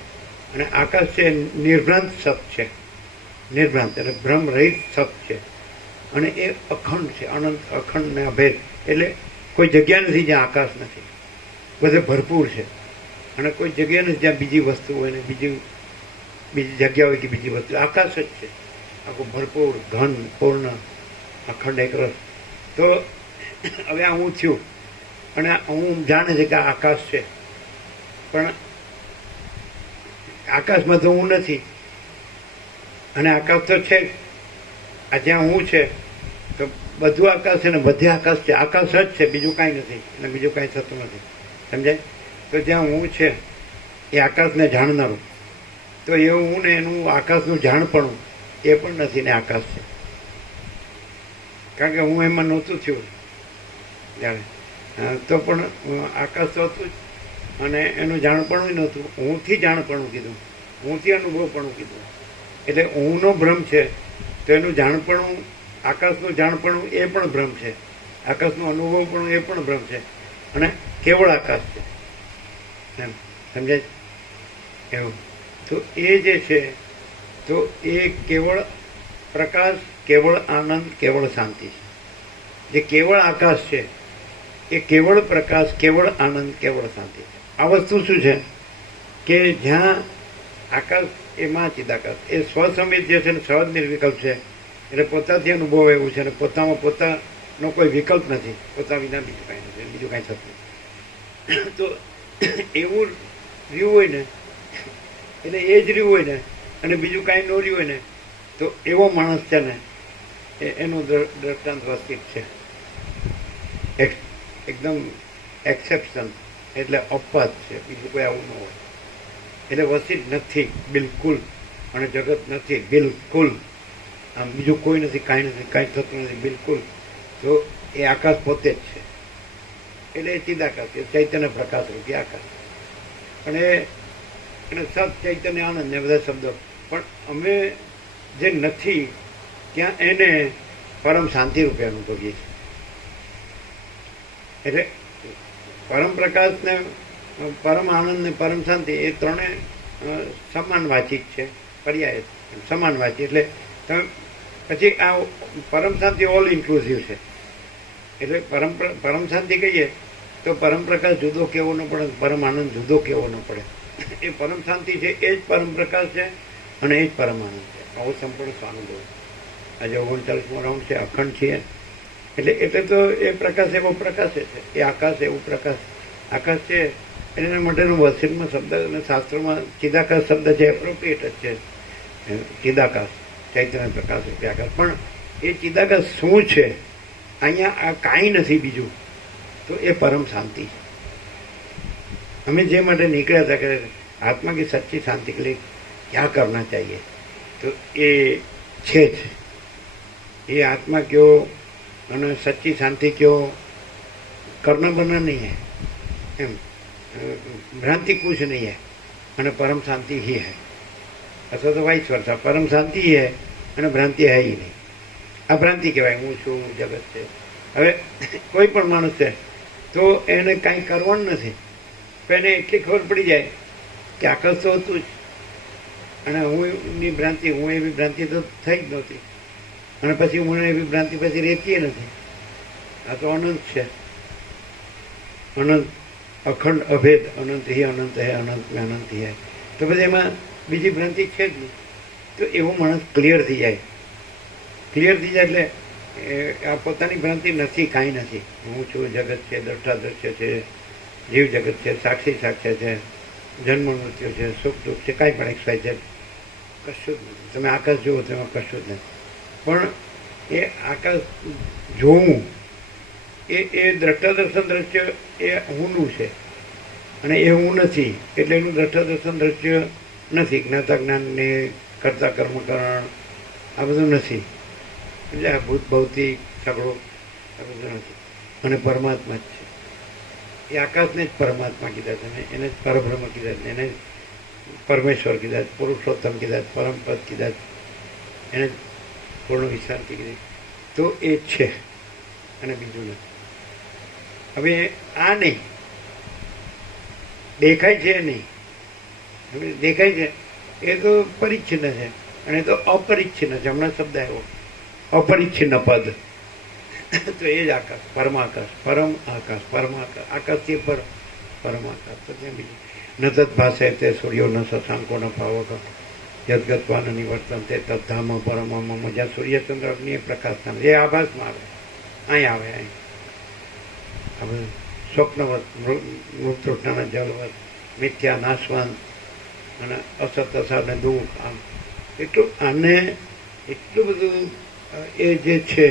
અને આકાશ છે નિર્ભ્રાંત સત છે. નિર્ભ્રાંત એટલે ભ્રમ રહિત સત છે. અને એ અખંડ છે, અનંત, અખંડ ને અભેદ. એટલે કોઈ જગ્યા નથી જ્યાં આકાશ નથી, બધે ભરપૂર છે. અને કોઈ જગ્યા નથી જ્યાં બીજી વસ્તુ હોય ને બીજી જગ્યા હોય કે બીજી વસ્તુ. આકાશ જ છે આખું ભરપૂર ઘન પૂર્ણ અખંડ એકરસ. તો હવે આ હું થયું અને હું જાણે છે કે આ આકાશ છે, પણ આકાશમાં તો હું નથી અને આકાશ તો છે જ. આ જ્યાં હું છે તો બધું આકાશ છે ને બધે આકાશ છે. આકાશ જ છે, બીજું કાંઈ નથી અને બીજું કાંઈ થતું નથી. સમજાય? તો જ્યાં હું છે એ આકાશને જાણનારું, તો એ હું ને એનું આકાશનું જાણપણું એ પણ નથી ને આકાશ છે. કારણ કે હું એમાં નહોતું થયું ત્યારે, તો પણ આકાશ તો હતું જ અને એનું જાણપણું નહોતું. હુંથી જાણપણું કીધું, હુંથી અનુભવપણું કીધું. એટલે ઊંનો ભ્રમ છે તો એનું જાણપણું, આકાશનું જાણપણું એ પણ ભ્રમ છે, આકાશનું અનુભવપણું એ પણ ભ્રમ છે અને કેવળ આકાશ છે. એમ સમજાય? એવું. તો એ જે છે તો એ કેવળ પ્રકાશ, કેવળ આનંદ, કેવળ શાંતિ છે. જે કેવળ આકાશ છે એ કેવળ પ્રકાશ, કેવળ આનંદ, કેવળ શાંતિ છે. આ વસ્તુ શું છે કે જ્યાં આકાશ એમાં ચિદાકાશ એ સ્વસમિત જે છે ને સહજ નિર્વિકલ્પ છે. એટલે પોતાથી અનુભવ એવું છે ને પોતામાં પોતાનો કોઈ વિકલ્પ નથી, પોતા વિના બીજું કાંઈ નથી, બીજું કાંઈ થતું નથી. તો એવું રહ્યું હોય ને એટલે એ જ રહ્યું હોય ને અને બીજું કાંઈ ન રહ્યું હોય ને તો એવો માણસ છે ને એનું દ્રષ્ટાંત વસ્તિત છે. એકદમ એક્સેપ્શન એટલે અપવાદ છે, બીજું કોઈ આવું ન હોય. એટલે વસ્તિત નથી બિલકુલ અને જગત નથી બિલકુલ, આમ બીજું કોઈ નથી, કાંઈ નથી, કાંઈ થતું નથી બિલકુલ. તો એ આકાશ પોતે જ છે. એટલે એ ચિદાકાશ, એ ચૈતન્ય પ્રકાશ રૂપી આકાશ. પણ એને સત ચૈતન્ય આનંદ ને બધા શબ્દો, પણ અમે જે નથી ત્યાં એને પરમ શાંતિ રૂપે અનુભવીએ છીએ. એટલે પરમ પ્રકાશ ને પરમ આનંદ ને પરમ શાંતિ એ ત્રણે સમાન વાચિક છે, પર્યાય સમાન વાચી. એટલે તમે પછી આ પરમ શાંતિ ઓલ ઇન્ક્લુઝિવ છે. એટલે પરમ શાંતિ કહીએ તો પરમ પ્રકાશ જુદો કેવો ન પડે, પરમ આનંદ જુદો કેવો ન પડે. એ પરમ શાંતિ છે એ જ પરમ પ્રકાશ છે અને એ જ પરમ આનંદ છે. આવો સંપૂર્ણ સ્વાનુભવ. આજે 39મો રાઉન્ડ છે, અખંડ છીએ. એટલે તો એ પ્રકાશ એવો પ્રકાશ છે, એ આકાશ એવું પ્રકાશ આકાશ છે. એના માટેનો વસીલમાં શબ્દ અને શાસ્ત્રોમાં ચિદાકાશ શબ્દ છે, એપ્રોપ્રિએટ જ છે. ચિદાકાશ ચૈતન્ય પ્રકાશ રૂપી આકાશ. પણ એ ચિદાકાશ શું છે અહીંયા આ કાંઈ નથી બીજું, તો એ પરમ શાંતિ છે. અમે જે માટે નીકળ્યા હતા કે આત્મા की सच्ची शांति के लिए क्या करना चाहिए, तो ये છે જ. ये आत्मा क्यों અને सच्ची शांति क्यों करना बना नहीं है, एम भ्रांति कुछ नहीं है અને परम शांति ही है. અથવા તો વાઇસ વર્સા, પરમ શાંતિ ही है અને ભ્રાંતિ है ही નહીં. આ ભ્રાંતિ કહેવાય, હું છું, જગત છે. હવે કોઈ પણ માણસ છે તો એને કાંઈ કરવાનું નથી, તો એને એટલી ખબર પડી જાય કે આકાશ તો હતું જ અને હુંની ભ્રાંતિ, હું એવી ભ્રાંતિ તો થઈ જ નહોતી અને પછી હું એવી ભ્રાંતિ પછી રહેતી નથી. આ તો અનંત છે, અનંત અખંડ અભેદ, અનંત હી અનંત હે, અનંત મેં અનંત હી હે. તો પછી એમાં બીજી ભ્રાંતિ છે જ નહીં. તો એવો માણસ ક્લિયર થઈ જાય. ક્લિયર થઈ જાય એટલે આ પોતાની ભ્રાંતિ નથી, કાંઈ નથી. હું છું, જગત છે, દ્રષ્ટા દ્રશ્ય છે, જીવ જગત છે, સાક્ષી સાક્ષ્ય છે, જન્મ મૃત્યુ છે, સુખ દુઃખ છે, કાંઈ પણ એક્સવાય છે, કશું જ નથી. તમે આકાશ જુઓ તેમાં કશું જ નથી. પણ એ આકાશ જોવું એ દ્રષ્ટા દર્શન દ્રશ્ય એ હુંનું છે અને એ હું નથી. એટલે એનું દ્રષ્ટા દર્શન દ્રશ્ય નથી. જ્ઞાતા જ્ઞાનને કરતા કર્મકરણ આ બધું નથી. એટલે આ ભૂત ભૌતિક સગડો આ બધું નથી. અને પરમાત્મા જ છે. એ આકાશને જ પરમાત્મા કીધા છે, એને જ પરબ્રહ્મ કીધા છે, એને જ પરમેશ્વર કીધા છે, પુરુષોત્તમ કીધા છે, પરમપદ કીધા છે, એને જ પૂર્ણ વિશ્રાંતિ કીધી. તો એ છે અને બીજું નથી. હવે આ નહીં દેખાય છે, નહીં હવે દેખાય છે એ તો પરિચ્છિન્ન છે અને એ તો અપરિચ્છિન્ન છે. હમણાં શબ્દ આવ્યો અપરિચ્છિન્ન પદ. તો એ જ આકાશ, પરમાકાશ, પરમ આકાશ, પરમાકાશ, આકાશથી પર પરમાકાશ. તો ત્યાં બીજું ન તદ્ભાસે તે સૂર્યો ન શશાંકો ન પાવક યદગત્વાન નિવર્તન તે તદ્ધામ પરમામાં મજા સૂર્યચંદ્ર અગ્નિ પ્રકાશના એ આભાસમાં આવે, અહીં આવે, અહીં હવે સ્વપ્નવત મૃતૃષ્ણાના જલવત મિથ્યા નાશવંત અને અસત અસાને દુઃખ આમ એટલું આને એટલું બધું એ જે છે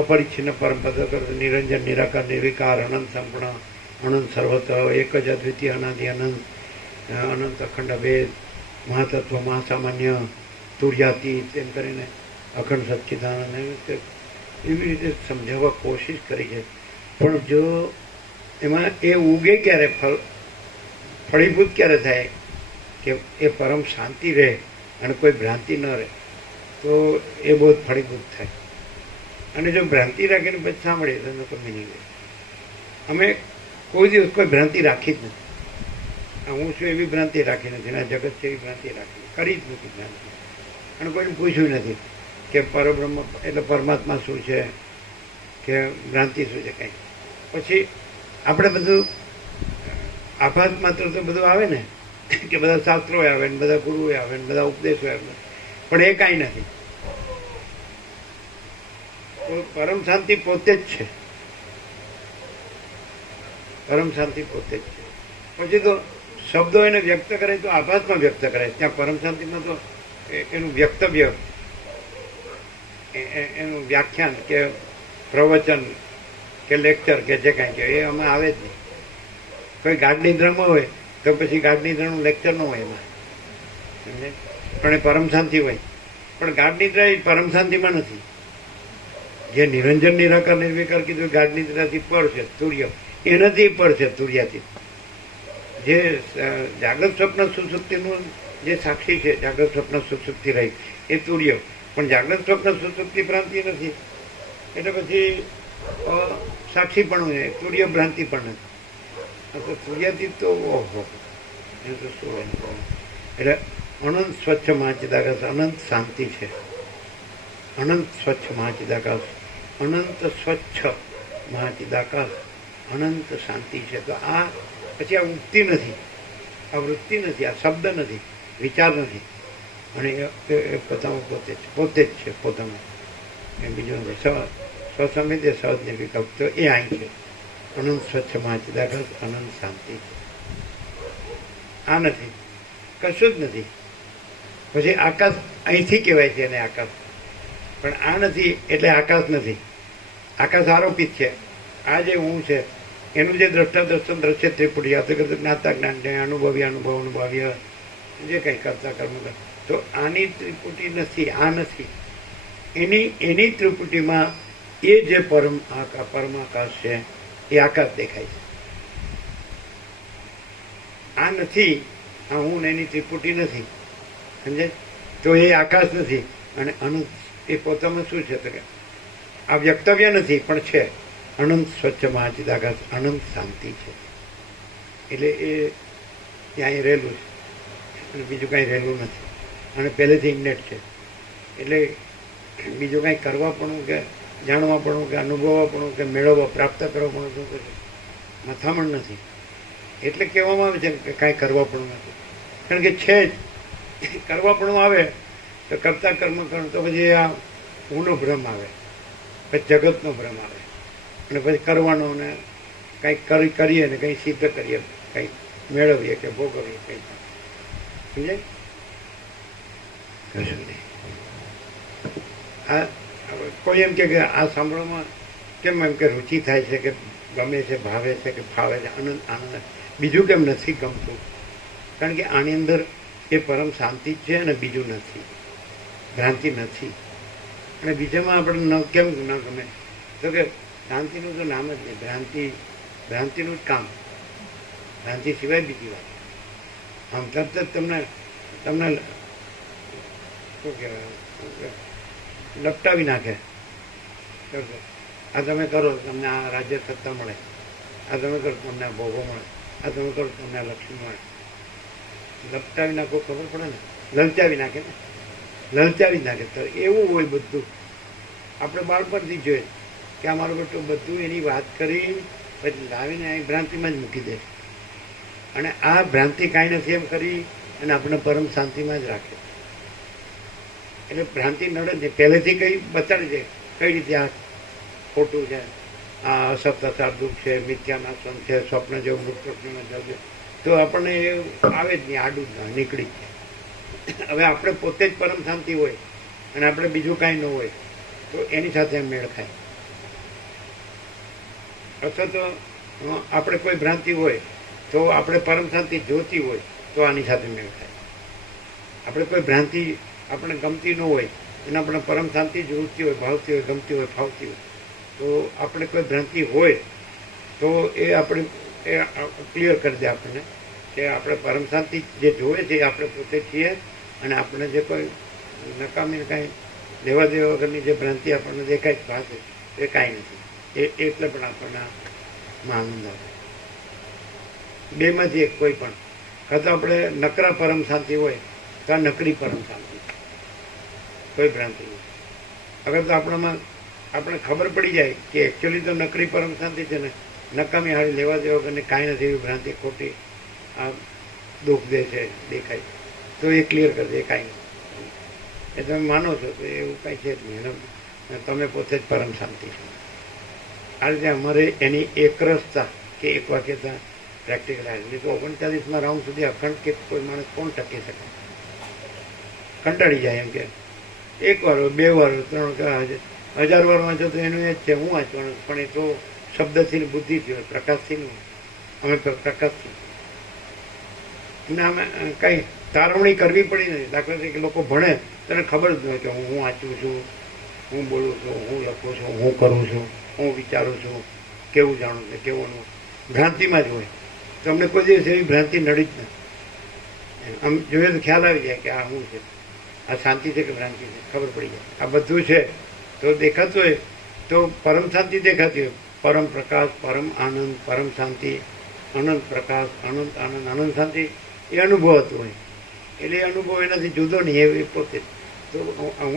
અપરિચ્છિન્ન પરમ પદ નિરંજન નિરાકાર નિર્વિકાર અનંત સંપૂર્ણ અનંત સર્વત એક જ અદ્વિતીય અનાદિ અનંત અનંત અખંડ ભેદ મહાતત્વ મહાસામાન્ય તુર્યાતીત એમ કરીને અખંડ સચ્ચિદાનંદ એવી રીતે સમજાવવા કોશિશ કરી છે. પણ જો એમાં એ ઉગે ક્યારે ફળીભૂત ક્યારે થાય કે એ પરમ શાંતિ રહે અને કોઈ ભ્રાંતિ ન રહે તો એ બહુ ફળીભૂત થાય. અને જો ભ્રાંતિ રાખીને પછી સાંભળીએ તો એનો કોઈ મિનિંગ રહે. અમે કોઈ દિવસ કોઈ ભ્રાંતિ રાખી જ નથી. હું છું એવી ભ્રાંતિ રાખી નથી, આ જગત છે એવી ભ્રાંતિ રાખી કરી જ નથી ભ્રાંતિ. અને કોઈને પૂછ્યું નથી કે પરબ્રહ્મ એટલે પરમાત્મા શું છે કે ભ્રાંતિ શું છે કંઈ. પછી આપણે બધું આભાસ માત્ર તો બધું આવે ને કે બધા શાસ્ત્રોએ આવે ને બધા ગુરુએ આવે ને બધા ઉપદેશો આવે, પણ એ કાંઈ નથી. પરમ શાંતિ પોતે જ છે, પરમ શાંતિ પોતે જ છે. પછી તો શબ્દો એને વ્યક્ત કરે તો આભાસમાં વ્યક્ત કરે. ત્યાં પરમ શાંતિમાં તો એનું વ્યક્તવ્ય, એનું વ્યાખ્યાન કે પ્રવચન કે લેક્ચર કે જે કાંઈ કે એ અમે આવે જ નહીં. કોઈ ગાઢ નિદ્રામાં હોય તો પછી ગાઢ નિદ્રાનું લેક્ચર ન હોય એમાં, સમજે, પણ એ પરમ શાંતિ હોય. પણ ગાઢ નિદ્રા એ પરમ શાંતિમાં નથી. જે નિરંજન નિરાકાર નિર્વિકાર કીધું ગાઢ નિદ્રાથી પર છે સૂર્ય, એનાથી પર છે તુર્યાથી. જે જાગ્રત સ્વપ્ન સુસુપ્તિનું જે સાક્ષી છે, જાગ્રત સ્વપ્ન સુસુપ્તિ રહી એ તુર્ય, પણ જાગ્રત સ્વપ્ન સુસુપ્તિ ભ્રાંતિ નથી. એટલે પછી સાક્ષી પણ તુર્ય ભ્રાંતિ પણ નથી. તો તુર્યાથી તો ઓહો એ તો શું એટલે અનંત સ્વચ્છ મહાચિદાકાશ અનંત શાંતિ છે. અનંત સ્વચ્છ મહાચિદાકાશ અનંત સ્વચ્છ મહાચિદાકાશ અનંત શાંતિ છે. તો આ પછી આ ઉક્તિ નથી, આ વૃત્તિ નથી, આ શબ્દ નથી, વિચાર નથી. અને એ પોતામાં પોતે જ છે પોતામાં, એ બીજું નથી. સ્વસમિત એ સહજ નિર્વિકલ્પ તો એ અહીં છે. અનંત સ્વચ્છ મહાચિદાકાશ અનંત શાંતિ છે. આ નથી, કશું જ નથી. પછી આકાશ અહીંથી કહેવાય છે એને આકાશ, પણ આ નથી એટલે આકાશ નથી. આકાશ આરોપિત છે. આ જે હું છે એનું જે દ્રષ્ટા દર્શન દ્રશ્ય ત્રિપુટી આ તો જ્ઞાતા જ્ઞાન અનુભવી અનુભવ્ય જે કંઈ કરતા કર્મ, તો આની ત્રિપુટી નથી, આ નથી. એની ત્રિપુટીમાં એ જે પરમાકાશ છે એ આકાશ દેખાય છે. આ નથી, આ હું એની ત્રિપુટી નથી, સમજે, તો એ આકાશ નથી. અને અનંત એ પોતામાં શું છે તો કે આ વ્યક્તવ્ય નથી પણ છે. અનંત સ્વચ્છ મહાચિદાકાશ અનંત શાંતિ છે. એટલે એ ત્યાં રહેલું છે અને બીજું કાંઈ રહેલું નથી. અને પહેલેથી ઇન્નેટ છે. એટલે બીજું કાંઈ કરવા પણ કે જાણવા પણ કે અનુભવવા પણ કે મેળવવા પ્રાપ્ત કરવા પણ શું કરે મથામણ નથી. એટલે કહેવામાં આવે છે કે કાંઈ કરવા પણ નથી, કારણ કે છે જ. કરવા પણ આવે તો કરતા કર્મ કરો તો પછી આ ઊનો ભ્રમ આવે, પછી જગતનો ભ્રમ આવે, અને પછી કરવાનો ને કંઈક કરીએ ને કંઈ સિદ્ધ કરીએ, કંઈક મેળવીએ કે ભોગવીએ કંઈક, સમજાય કશું નહીં. આ કોઈ એમ કે આ સાંભળવામાં કેમ એમ કે રુચિ થાય છે કે ગમે છે, ભાવે છે કે ફાવે છે, આનંદ આનંદ. બીજું કેમ નથી ગમતું? કારણ કે આની અંદર એ પરમ શાંતિ છે અને બીજું નથી, ભ્રાંતિ નથી. અને બીજામાં આપણે કેમ ન ગમે તો કે શાંતિનું તો નામ જ નહીં, ભ્રાંતિનું જ કામ. ભ્રાંતિ સિવાય બીજી વાત આમ તરત જ તમને શું કહેવાય લપટાવી નાખે. આ તમે કરો તમને આ રાજ્ય સત્તા મળે, આ તમે કરો તમને આ ભોગો મળે, આ તમે કરો તમને આ લક્ષ્મી મળે. લપટાવી નાખો ખબર પડે ને, લલચાવી નાખે ને, લલચાવી નાખે. તો એવું હોય બધું. આપણે બાળપણથી જોઈએ કે આ મારું બેટું બધું એની વાત કરી પછી લાવીને અહીં ભ્રાંતિમાં જ મૂકી દે અને આ ભ્રાંતિ કાંઈ નથી એમ કરી અને આપણને પરમ શાંતિમાં જ રાખે. એટલે ભ્રાંતિ નડે છે પહેલેથી કઈ બતાડી દે કઈ રીતે આ ખોટું છે, આ અસત્યતા દુઃખ છે, મિથ્યાનાશન છે, સ્વપ્ન જેવું મૃત્યુમાં જવું, તો આપણને એ આવે જ નહીં, આડું જ ના નીકળી જ જાય. હવે આપણે પોતે જ પરમ શાંતિ હોય અને આપણે બીજું કાંઈ ન હોય તો એની સાથે એમ મેળ ખાય. અથવા તો આપણે કોઈ ભ્રાંતિ હોય તો આપણે પરમ શાંતિ જોતી હોય તો આની સાથે મેળ ખાય. આપણે કોઈ ભ્રાંતિ આપણે ગમતી ન હોય એને આપણે પરમ શાંતિ જોતી હોય, ભાવતી હોય, ગમતી હોય, ફાવતી હોય, તો આપણે કોઈ ભ્રાંતિ હોય તો એ આપણે એ ક્લિયર કરી દે આપણને કે આપણે પરમ શાંતિ જે જોવે છે એ આપણે પોતે છીએ અને આપણે જે કોઈ નકામી કાંઈ લેવા દેવા વગરની જે ભ્રાંતિ આપણને દેખાય ભાષે એ કાંઈ નથી. એટલે પણ આપણને આનંદ આવે. બેમાંથી એક કોઈ પણ કાં તો આપણે નકરા પરમ શાંતિ હોય તો આ નકરી પરમ શાંતિ, કોઈ ભ્રાંતિ નહીં. અગર તો આપણામાં આપણે ખબર પડી જાય કે એકચ્યુઅલી તો નકરી પરમ શાંતિ છે ને, નકામી હાળી લેવા દેવા વગરની કાંઈ નથી એવી ભ્રાંતિ ખોટી આ દુઃખ દે છે દેખાય તો એ ક્લિયર કરી દે કાંઈ નહીં. એ તમે માનો છો તો એવું કાંઈ છે જ નહીં, તમે પોતે જ પરમ શાંતિ છો. આ રીતે અમારે એની એકરસતા કે એક વાક્યતા પ્રેક્ટિકલ આવી તો 39માં રાઉન્ડ સુધી અખંડ કે કોઈ માણસ કોણ ટકી શકે? કંટાળી જાય એમ કે એક વાર 2 વાર 3 1000 વાર વાંચો તો એનું એ જ છે હું વાંચવાનું, પણ એ તો શબ્દથી બુદ્ધિથી હોય, પ્રકાશથી નહીં. અમે પ્રકાશથી એને અમે કંઈ તારવણી કરવી પડી નથી. દાખલા તરીકે લોકો ભણે તેને ખબર જ ન હોય કે હું વાંચું છું, હું બોલું છું, હું લખું છું, હું કરું છું, હું વિચારું છું, કેવું જાણું છું, કેવું નહીં. ભ્રાંતિમાં જ હોય તો અમને કોઈ દિવસ એવી ભ્રાંતિ નડી જ નથી. આમ જોઈએ તો ખ્યાલ આવી જાય કે આ શું છે, આ શાંતિ છે કે ભ્રાંતિ છે, ખબર પડી જાય. આ બધું છે તો દેખાતું હોય તો પરમ શાંતિ દેખાતી હોય, પરમ પ્રકાશ, પરમ આનંદ, પરમ શાંતિ, અનંત પ્રકાશ, અનંત આનંદ, અનંત શાંતિ એ અનુભવાતું હોય. એટલે એ અનુભવ એનાથી જુદો નહીં, એ પોતે તો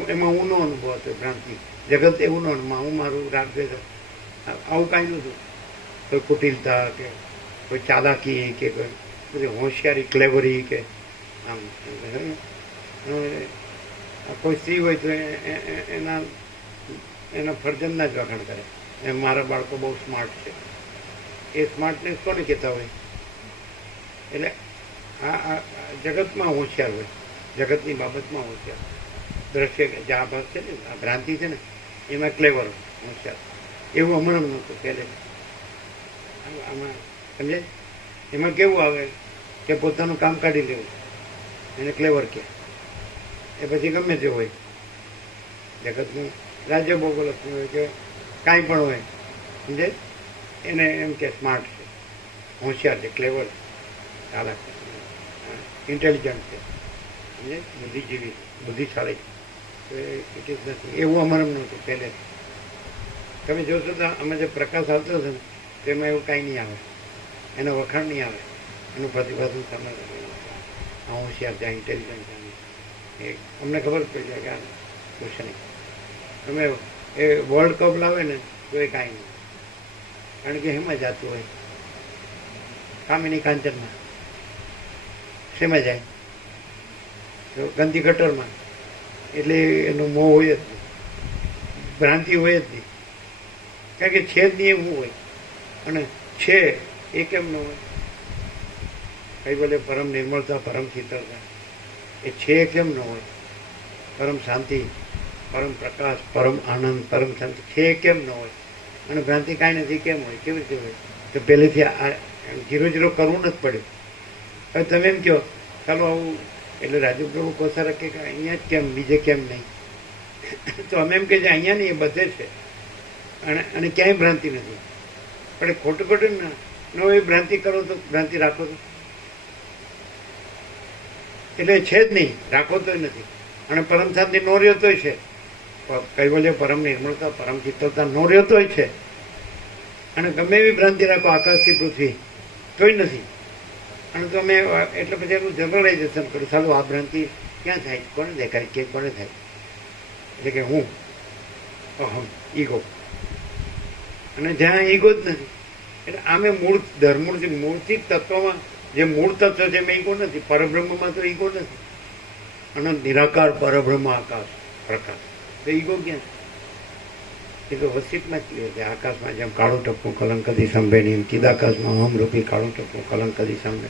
એમાં હું નો અનુભવ હતો ભ્રાંતિ. જગત એવું ન હું મારું રાગદ્વેષ આવું કાંઈ નહોતું. કોઈ કુટિલતા કે કોઈ ચાલાકી કે કોઈ બધી હોશિયારી, ક્લેવરી કે આમ કોઈ સ્ત્રી હોય તો એના ફરજનના જ વખાણ કરે. મારા બાળકો બહુ સ્માર્ટ છે. એ સ્માર્ટનેસ કોને કહેતા હોય? એટલે આ જગતમાં હોશિયાર હોય, જગતની બાબતમાં હોશિયાર. દ્રશ્ય જે આભાસ છે ને, આ ભ્રાંતિ છે ને એમાં ક્લેવર હોશિયાર. એવું હમણાં નહોતું પહેલે. આમાં સમજે એમાં કેવું આવે કે પોતાનું કામ કાઢી લેવું એને ક્લેવર કહે. એ પછી ગમે તે હોય જગતનું રાજ્ય ભોગવલક્ષ્મી હોય કે કાંઈ પણ હોય સમજે એને એમ કે સ્માર્ટ છે, હોશિયાર છે, ક્લેવર, ચાલાક છે, ઇન્ટેલિજન્ટ છે, સમજે બુદ્ધિજીવી, બુદ્ધિશાળી. તો ઇટ ઇઝ નથી. એવું અમારે નહોતું પહેલે. તમે જોશો તો અમે જે પ્રકાશ આવતો હતો ને તેમાં એવું કાંઈ નહીં આવે, એનો વખાણ નહીં આવે, એનું પ્રતિપાદન તમે આ હોશિયાર છે, ઇન્ટેલિજન્ટ છે. એ અમને ખબર પડી જાય કે આ કુછ નહીં. તમે એ વર્લ્ડ કપ લાવે ને તો એ કાંઈ નહીં, કારણ કે એમાં જતું હોય કામિની કાંચનમાં, શેમાં જાય તો ગંદી ગટરમાં. એટલે એનો મોહ હોય જ નહીં, ભ્રાંતિ હોય જ નહીં, કારણ કે છે જ નહીં એવું હોય. અને છે એ કેમ ન હોય? કઈ બોલે પરમ નિર્મળતા, પરમ શીતળતા, એ છે કેમ ન હોય? પરમ શાંતિ, પરમ પ્રકાશ, પરમ આનંદ, પરમ શાંતિ છે કેમ ન હોય? અને ભ્રાંતિ કાંઈ નથી કેમ હોય? કેવી રીતે હોય? તો પહેલેથી આ 0-0 કરવું નથી પડ્યું. હવે તમે એમ કહો ચાલો આવું, એટલે રાજુપ્રભુ કોસારા કે અહીંયા જ કેમ, બીજે કેમ નહીં? તો અમે એમ કે અહીંયા નહીં, એ બધે છે અને ક્યાંય ભ્રાંતિ નથી. પણ એ ખોટું ખોટું ન એ ભ્રાંતિ કરો તો ભ્રાંતિ રાખો તો એટલે છે જ નહીં, રાખો તોય નથી. અને પરમ શાંતિ નો રહ્યો તોય છે, કૈવલ્ય, પરમ નિર્મળતા, પરમ શીતળતા નો રહ્યો તોય છે. અને ગમે એવી ભ્રાંતિ રાખો આકાશથી પૃથ્વી તોય નથી. અને તો અમે એટલે પછી એનું જનરલાઇઝેશન કરું, ચાલો આ ભ્રાંતિ ક્યાં થાય, કોને દેખાય, કે કોને થાય? એટલે કે હું, અહમ, ઈગો. અને જ્યાં ઈગો જ નથી એટલે આમે મૂળ ધર્મૂળથી મૂળથી તત્વમાં જે મૂળ તત્વ છે એમાં ઈગો નથી, પરબ્રહ્મમાં તો ઈગો નથી. અનંત નિરાકાર પરબ્રહ્મ આકાશ પ્રકાશ, તો ઈગો ક્યાં? એ તો વસિતમાં જ ક્લિયર છે. આકાશમાં જેમ કાળું ટપકું કલંકદી સંભે નહીં, ચિદાકાશમાં અહમરૂપી કાળું ટપકું કલંકદી સંભે.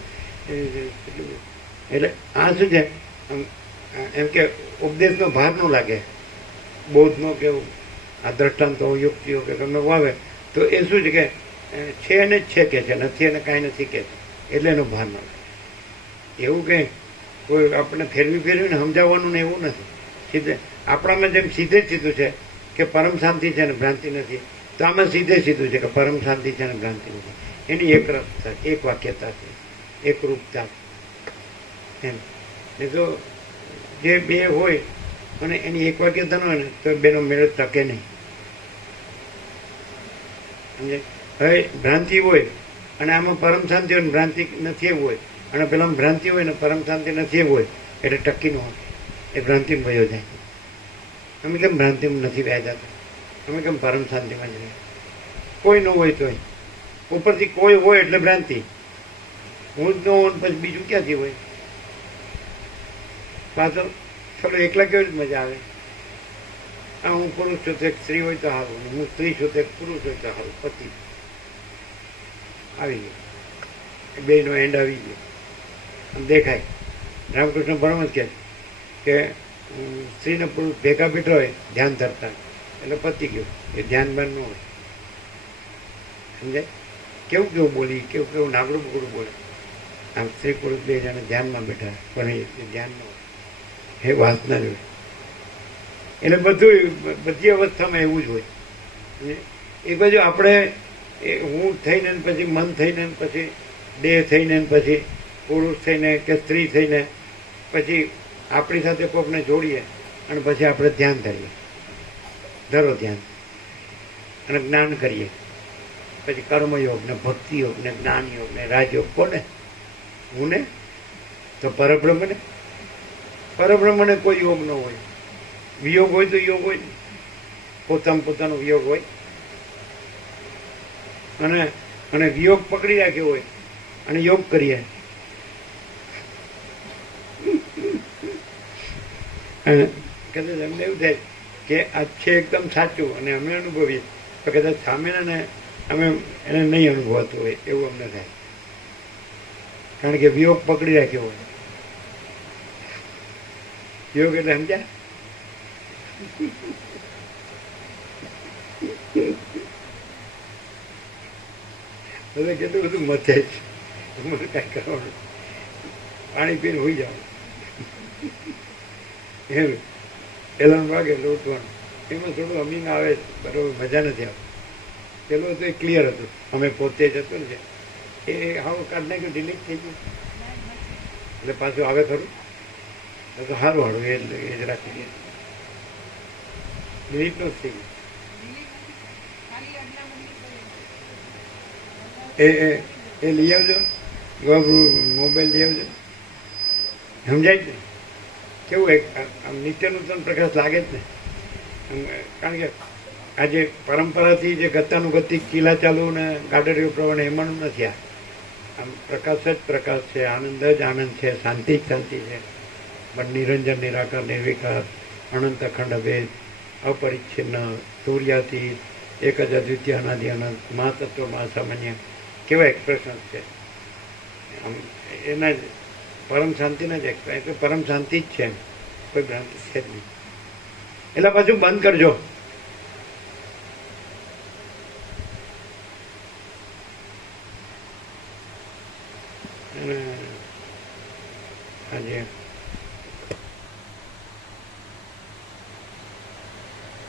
એટલે આ શું છે, એમ કે ઉપદેશનો ભાર ન લાગે, બૌદ્ધનો કેવું આ દ્રષ્ટાંતો યુક્તિઓ કે ગમે વાવે તો એ શું છે કે છે એને જ છે કે છે, નથી એને કાંઈ નથી કે છે, એટલે એનો ભાર ન લાગે. એવું કંઈ કોઈ આપણે ફેરવી ફેરવીને સમજાવવાનું ને એવું નથી. સીધે આપણામાં જેમ સીધે જ સીધું છે કે પરમ શાંતિ છે ને ભ્રાંતિ નથી, તો આમાં સીધે સીધું છે કે પરમ શાંતિ છે ને ભ્રાંતિ નથી. એની એક રસતા, એક વાક્યતા છે, એક રૂપતા એમ. એ તો જે બે હોય અને એની એક વાક્યતા ન હોય ને તો બેનો મેળ ટકે નહીં. સમજે? હવે ભ્રાંતિ હોય અને આમાં પરમ શાંતિ હોય ને ભ્રાંતિ નથી એવું હોય, અને પેલામાં ભ્રાંતિ હોય ને પરમ શાંતિ નથી એવું હોય, એટલે ટકી ન હોય, એ ભ્રાંતિમાં વયો જાય. અમે કેમ ભ્રાંતિમાં નથી વ્યા જતા? અમે કેમ પરમ શાંતિમાં જ રહ્યા? કોઈ ન હોય તોય ઉપરથી કોઈ હોય એટલે ભ્રાંતિ, હું જ ન હોઉં પછી બીજું ક્યાંથી હોય? પાછો ચલો એકલા કેવી રીતે મજા આવે? આ હું પુરુષ છું તો એક સ્ત્રી હોય તો સારું, હું સ્ત્રી છું તો એક પુરુષ હોય તો સારું. પતિ આવી ગયો, બેનો એન્ડ આવી ગયો, આમ દેખાય. રામકૃષ્ણ પરમહંસ કહે કે સ્ત્રીને પુરુષ ભેગા બેઠા હોય ધ્યાન ધરતા, એટલે પતી ગયું, એ ધ્યાન બાન ન હોય. સમજાય? કેવું કેવું બોલી, કેવું કેવું નાગડું બગડું બોલે. આમ સ્ત્રી પુરુષ બે જણા ધ્યાનમાં બેઠા પણ એ ધ્યાન ન હોય, એ વાસના જ હોય. એટલે બધું બધી અવસ્થામાં એવું જ હોય. એ બાજુ આપણે હું થઈને પછી મન થઈને પછી દેહ થઈને પછી પુરુષ થઈને કે સ્ત્રી થઈને પછી આપણી સાથે કોકને જોડીએ અને પછી આપણે ધ્યાન ધરીએ, ધરો ધ્યાન અને જ્ઞાન કરીએ. પછી કર્મયોગ ને ભક્તિ યોગ ને જ્ઞાન યોગ ને રાજયોગ. કોને? હું ને? તો પરબ્રહ્મને? પરબ્રહ્મને કોઈ યોગ ન હોય. વિયોગ હોય તો યોગ હોય, પોતાનો વિયોગ હોય. અને વિયોગ પકડી રાખ્યો હોય અને યોગ કરીએ. કદાચ અમને એવું થાય કે આ છે એકદમ સાચું અને અમે અનુભવીએ, તો કદાચ સામેના અમે એને નહીં અનુભવાતું હોય એવું અમને થાય, કારણ કે વિયોગ પકડી રાખ્યો હોય. વિયોગ એટલે સમજ્યા? હવે કેટલું બધું મથે જ, મને કાંઈ કરવાનું, પાણી પીને હોઈ જવાનું, એમ એલાર્મ વાગે એટલે ઉઠવાનું. એમાં થોડું અમીન આવે, બરાબર મજા નથી આવતી. પેલું તો એ ક્લિયર હતું, અમે પોતે જ હતું ને, એ હાવ કાઢ નાખ્યું, ડિલીટ થઈ ગયું, એટલે પાછું આવે ખરું તો સારું હારું એ જ રાખી દે. ડિલીટ નો થઈ ગયું. એ લઈ આવજો, મોબાઈલ લઈ આવજો. સમજાય જ ને? કેવું એક આમ નિત્ય નૂતન પ્રકાશ લાગે જ ને. કારણ કે આજે પરંપરાથી જે ગતાનુગતિક કિલ્લા ચાલુ ને ગાડરીઓ પ્રમાણે એમાંનું નથી. આમ પ્રકાશ જ પ્રકાશ છે, આનંદ જ આનંદ છે, શાંતિ જ શાંતિ છે. પણ નિરંજન નિરાકાર નિર્વિકાર અનંત અખંડ ભેદ અપરિચ્છિન્ન સૂર્યાતીત એક જ અદ્વિતીય અનાદિ અનંત મહાતત્વ મહાસામાન્ય કેવા એક્સપ્રેશન છે. આમ એના જ પરમ શાંતિના જ એક્સપ્રેશન, પરમ શાંતિ જ છે, કોઈ ભ્રાંતિ છે જ નહીં. એટલે પાછું બંધ કરજો. આજે